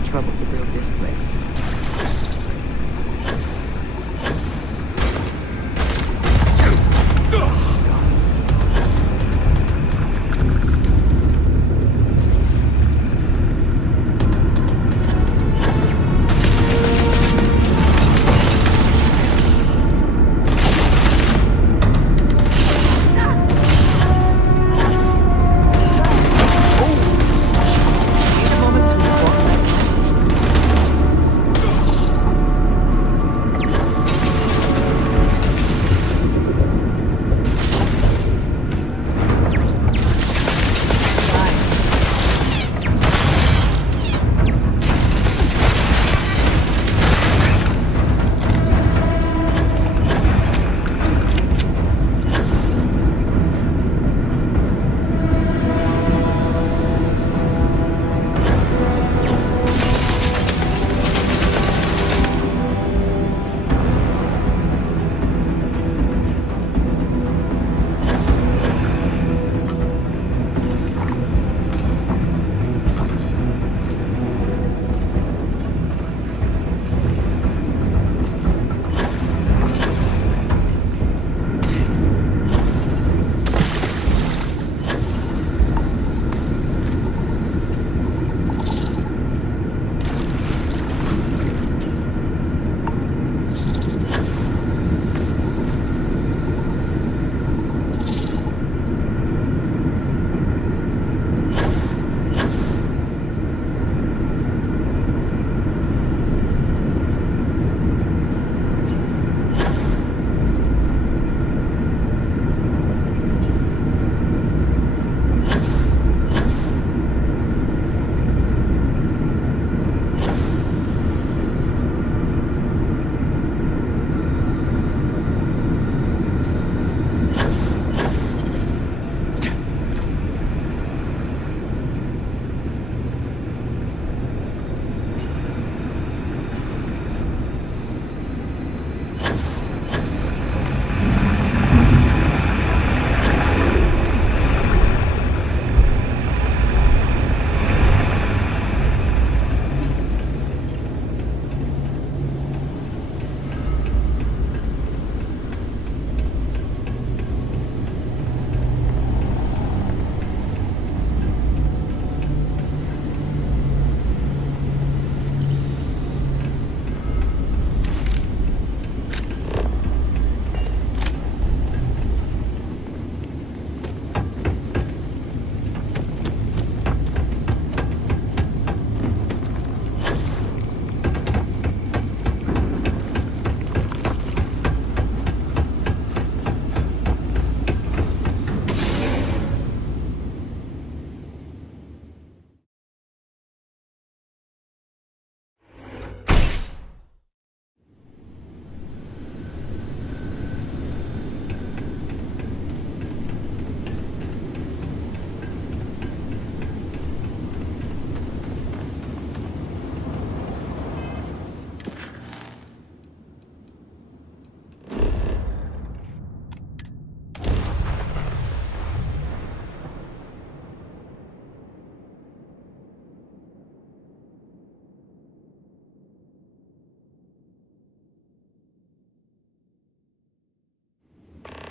Trouble to build this place.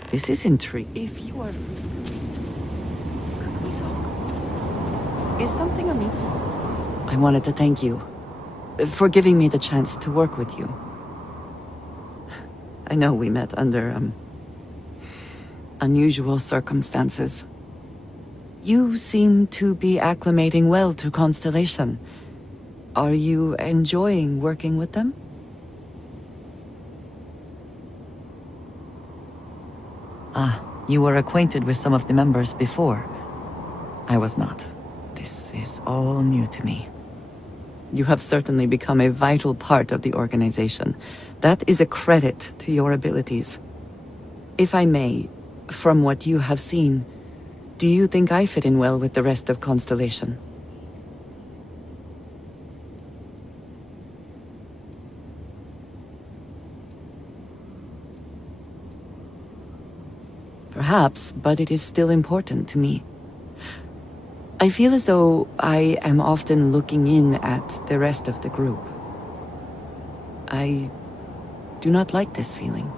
This is intriguing. If you are free soon, could we talk? Is something amiss? I wanted to thank you for giving me the chance to work with you. I know we met under, unusual circumstances. You seem to be acclimating well to Constellation. Are you enjoying working with them? Ah, you were acquainted with some of the members before. I was not. This is all new to me. You have certainly become a vital part of the organization. That is a credit to your abilities. If I may, from what you have seen, do you think I fit in well with the rest of Constellation? Perhaps, but it is still important to me. I feel as though I am often looking in at the rest of the group. I do not like this feeling.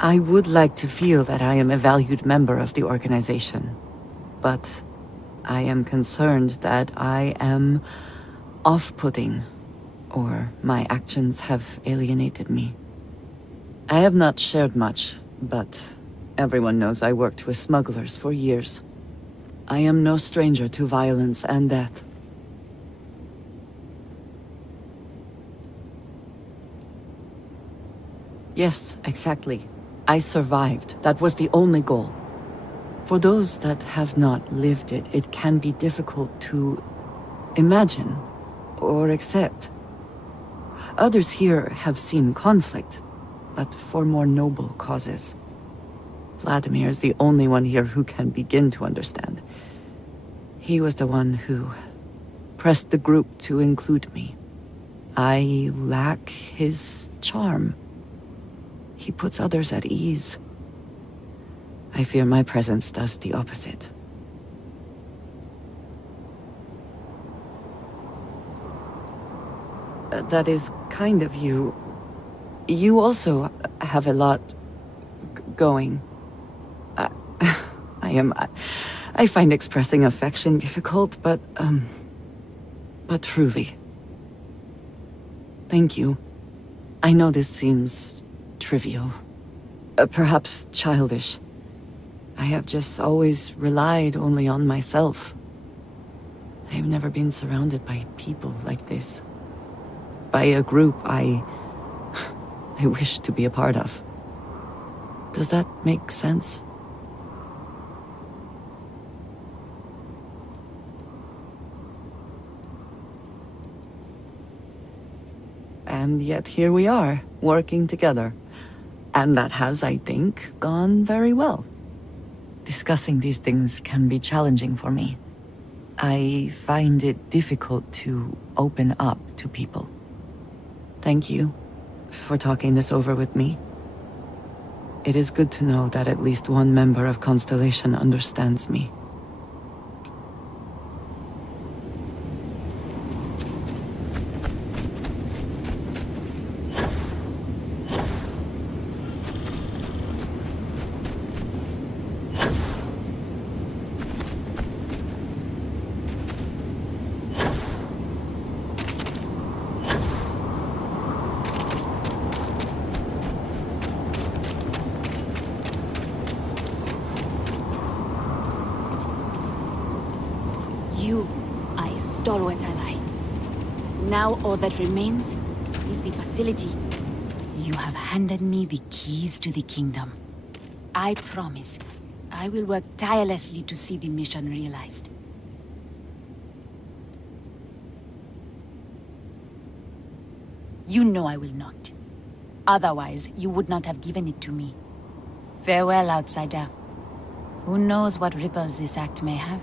I would like to feel that I am a valued member of the organization, but I am concerned that I am off-putting, or my actions have alienated me. I have not shared much, but everyone knows I worked with smugglers for years. I am no stranger to violence and death. Yes, exactly. I survived. That was the only goal. For those that have not lived it, it can be difficult to imagine or accept. Others here have seen conflict, but for more noble causes. Vladimir is the only one here who can begin to understand. He was the one who pressed the group to include me. I lack his charm. He puts others at ease. I fear my presence does the opposite. That is kind of you. You also have a lot going. I find expressing affection difficult, but truly. Thank you. I know this seems trivial, perhaps childish. I have just always relied only on myself. I have never been surrounded by people like this. By a group I wish to be a part of. Does that make sense? And yet here we are, working together. And that has, I think, gone very well. Discussing these things can be challenging for me. I find it difficult to open up to people. Thank you for talking this over with me. It is good to know that at least one member of Constellation understands me. You are a stalwart ally. Now all that remains is the facility. You have handed me the keys to the kingdom. I promise I will work tirelessly to see the mission realized. You know I will not. Otherwise, you would not have given it to me. Farewell, outsider. Who knows what ripples this act may have?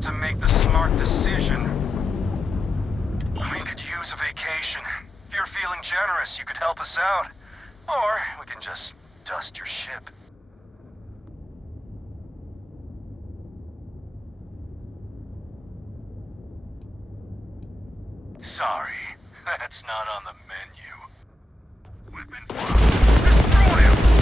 time to make the smart decision. We could use a vacation. If you're feeling generous, you could help us out. Or we can just dust your ship. Sorry, that's not on the menu. Weapon destroy him!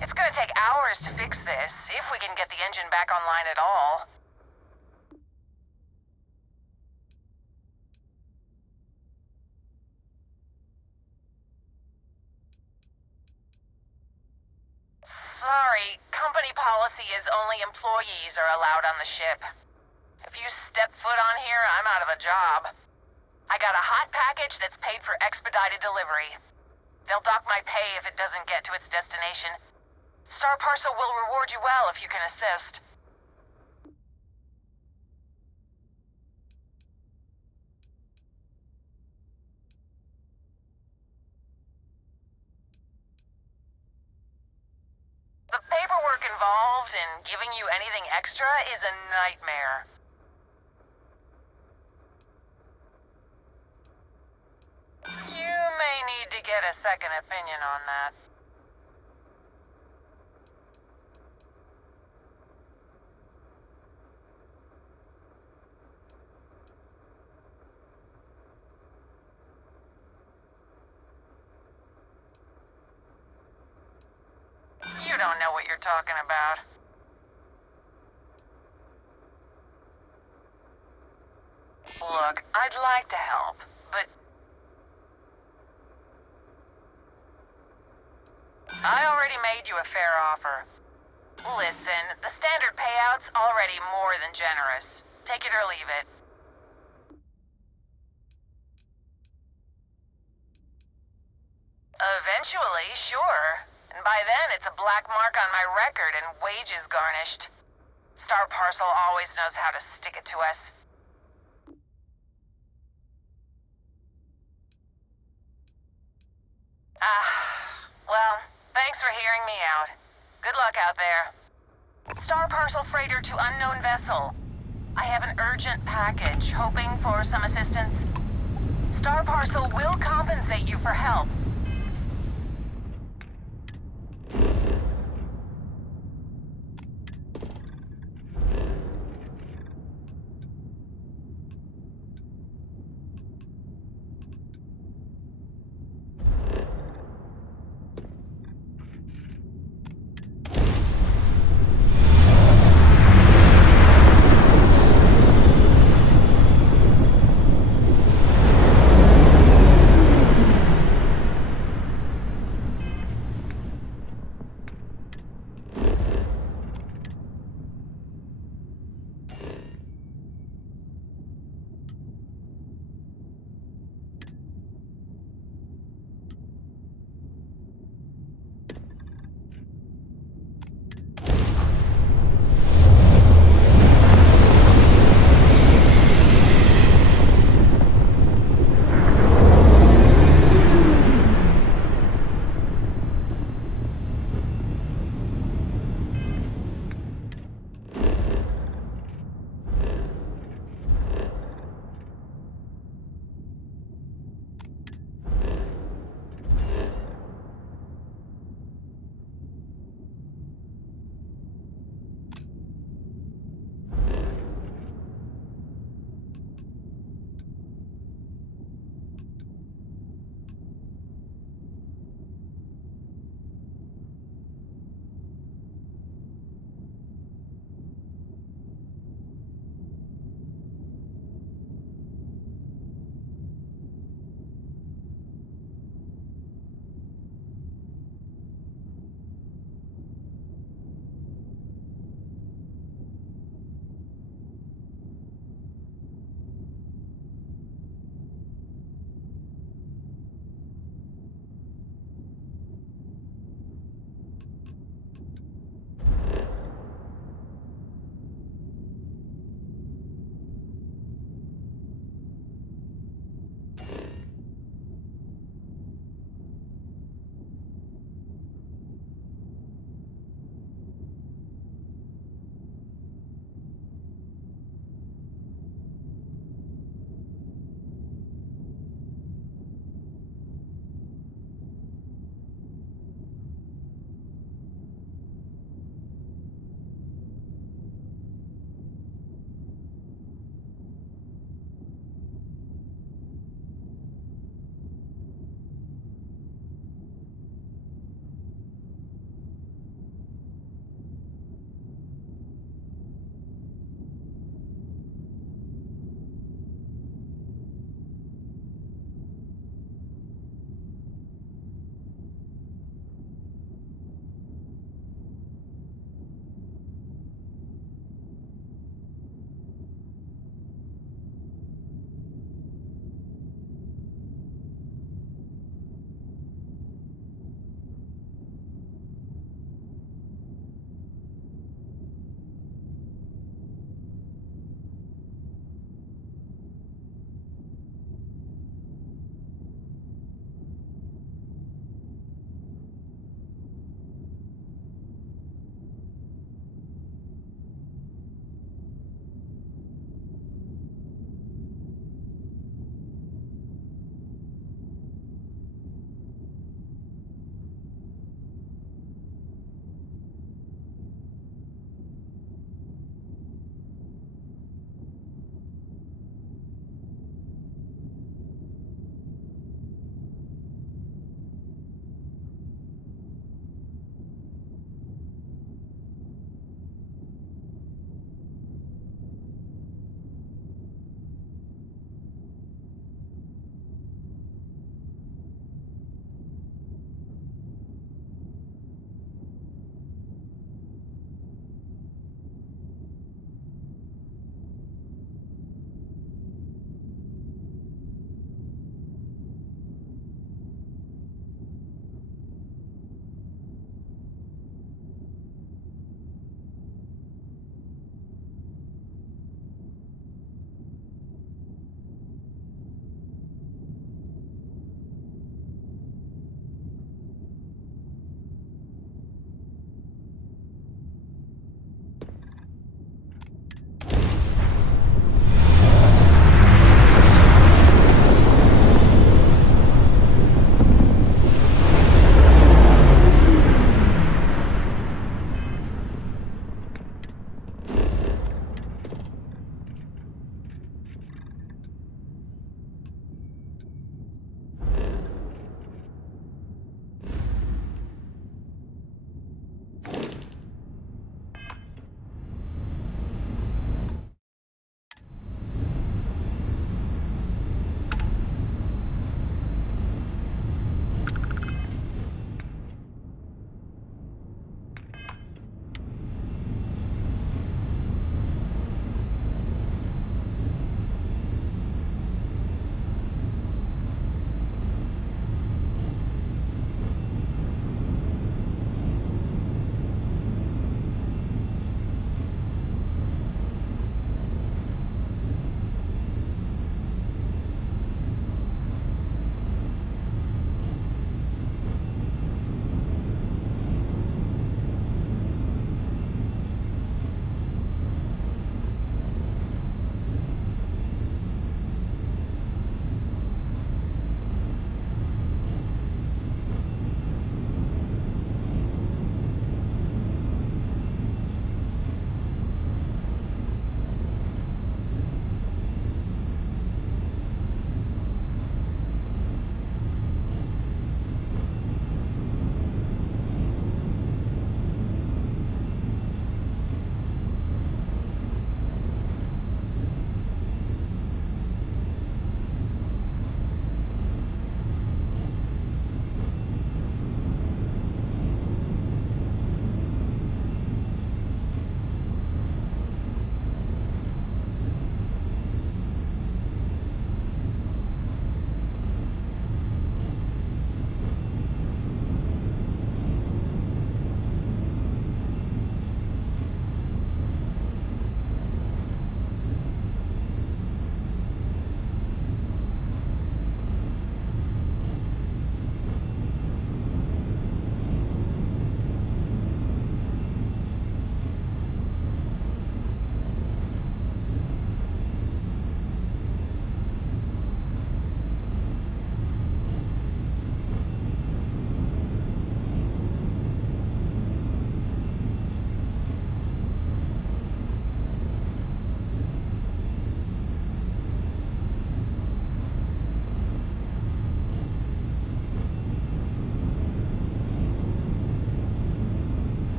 It's gonna take hours to fix this, if we can get the engine back online at all. Sorry, company policy is only employees are allowed on the ship. If you step foot on here, I'm out of a job. I got a hot package that's paid for expedited delivery. They'll dock my pay if it doesn't get to its destination. Star Parcel will reward you well if you can assist. The paperwork involved in giving you anything extra is a nightmare. You may need to get a second opinion on that. You don't know what you're talking about. Look, I'd like to help, but I already made you a fair offer. Listen, the standard payout's already more than generous. Take it or leave it. Eventually, sure. And by then, it's a black mark on my record and wages garnished. Star Parcel always knows how to stick it to us. Well, thanks for hearing me out. Good luck out there. Star Parcel freighter to unknown vessel. I have an urgent package, hoping for some assistance. Star Parcel will compensate you for help,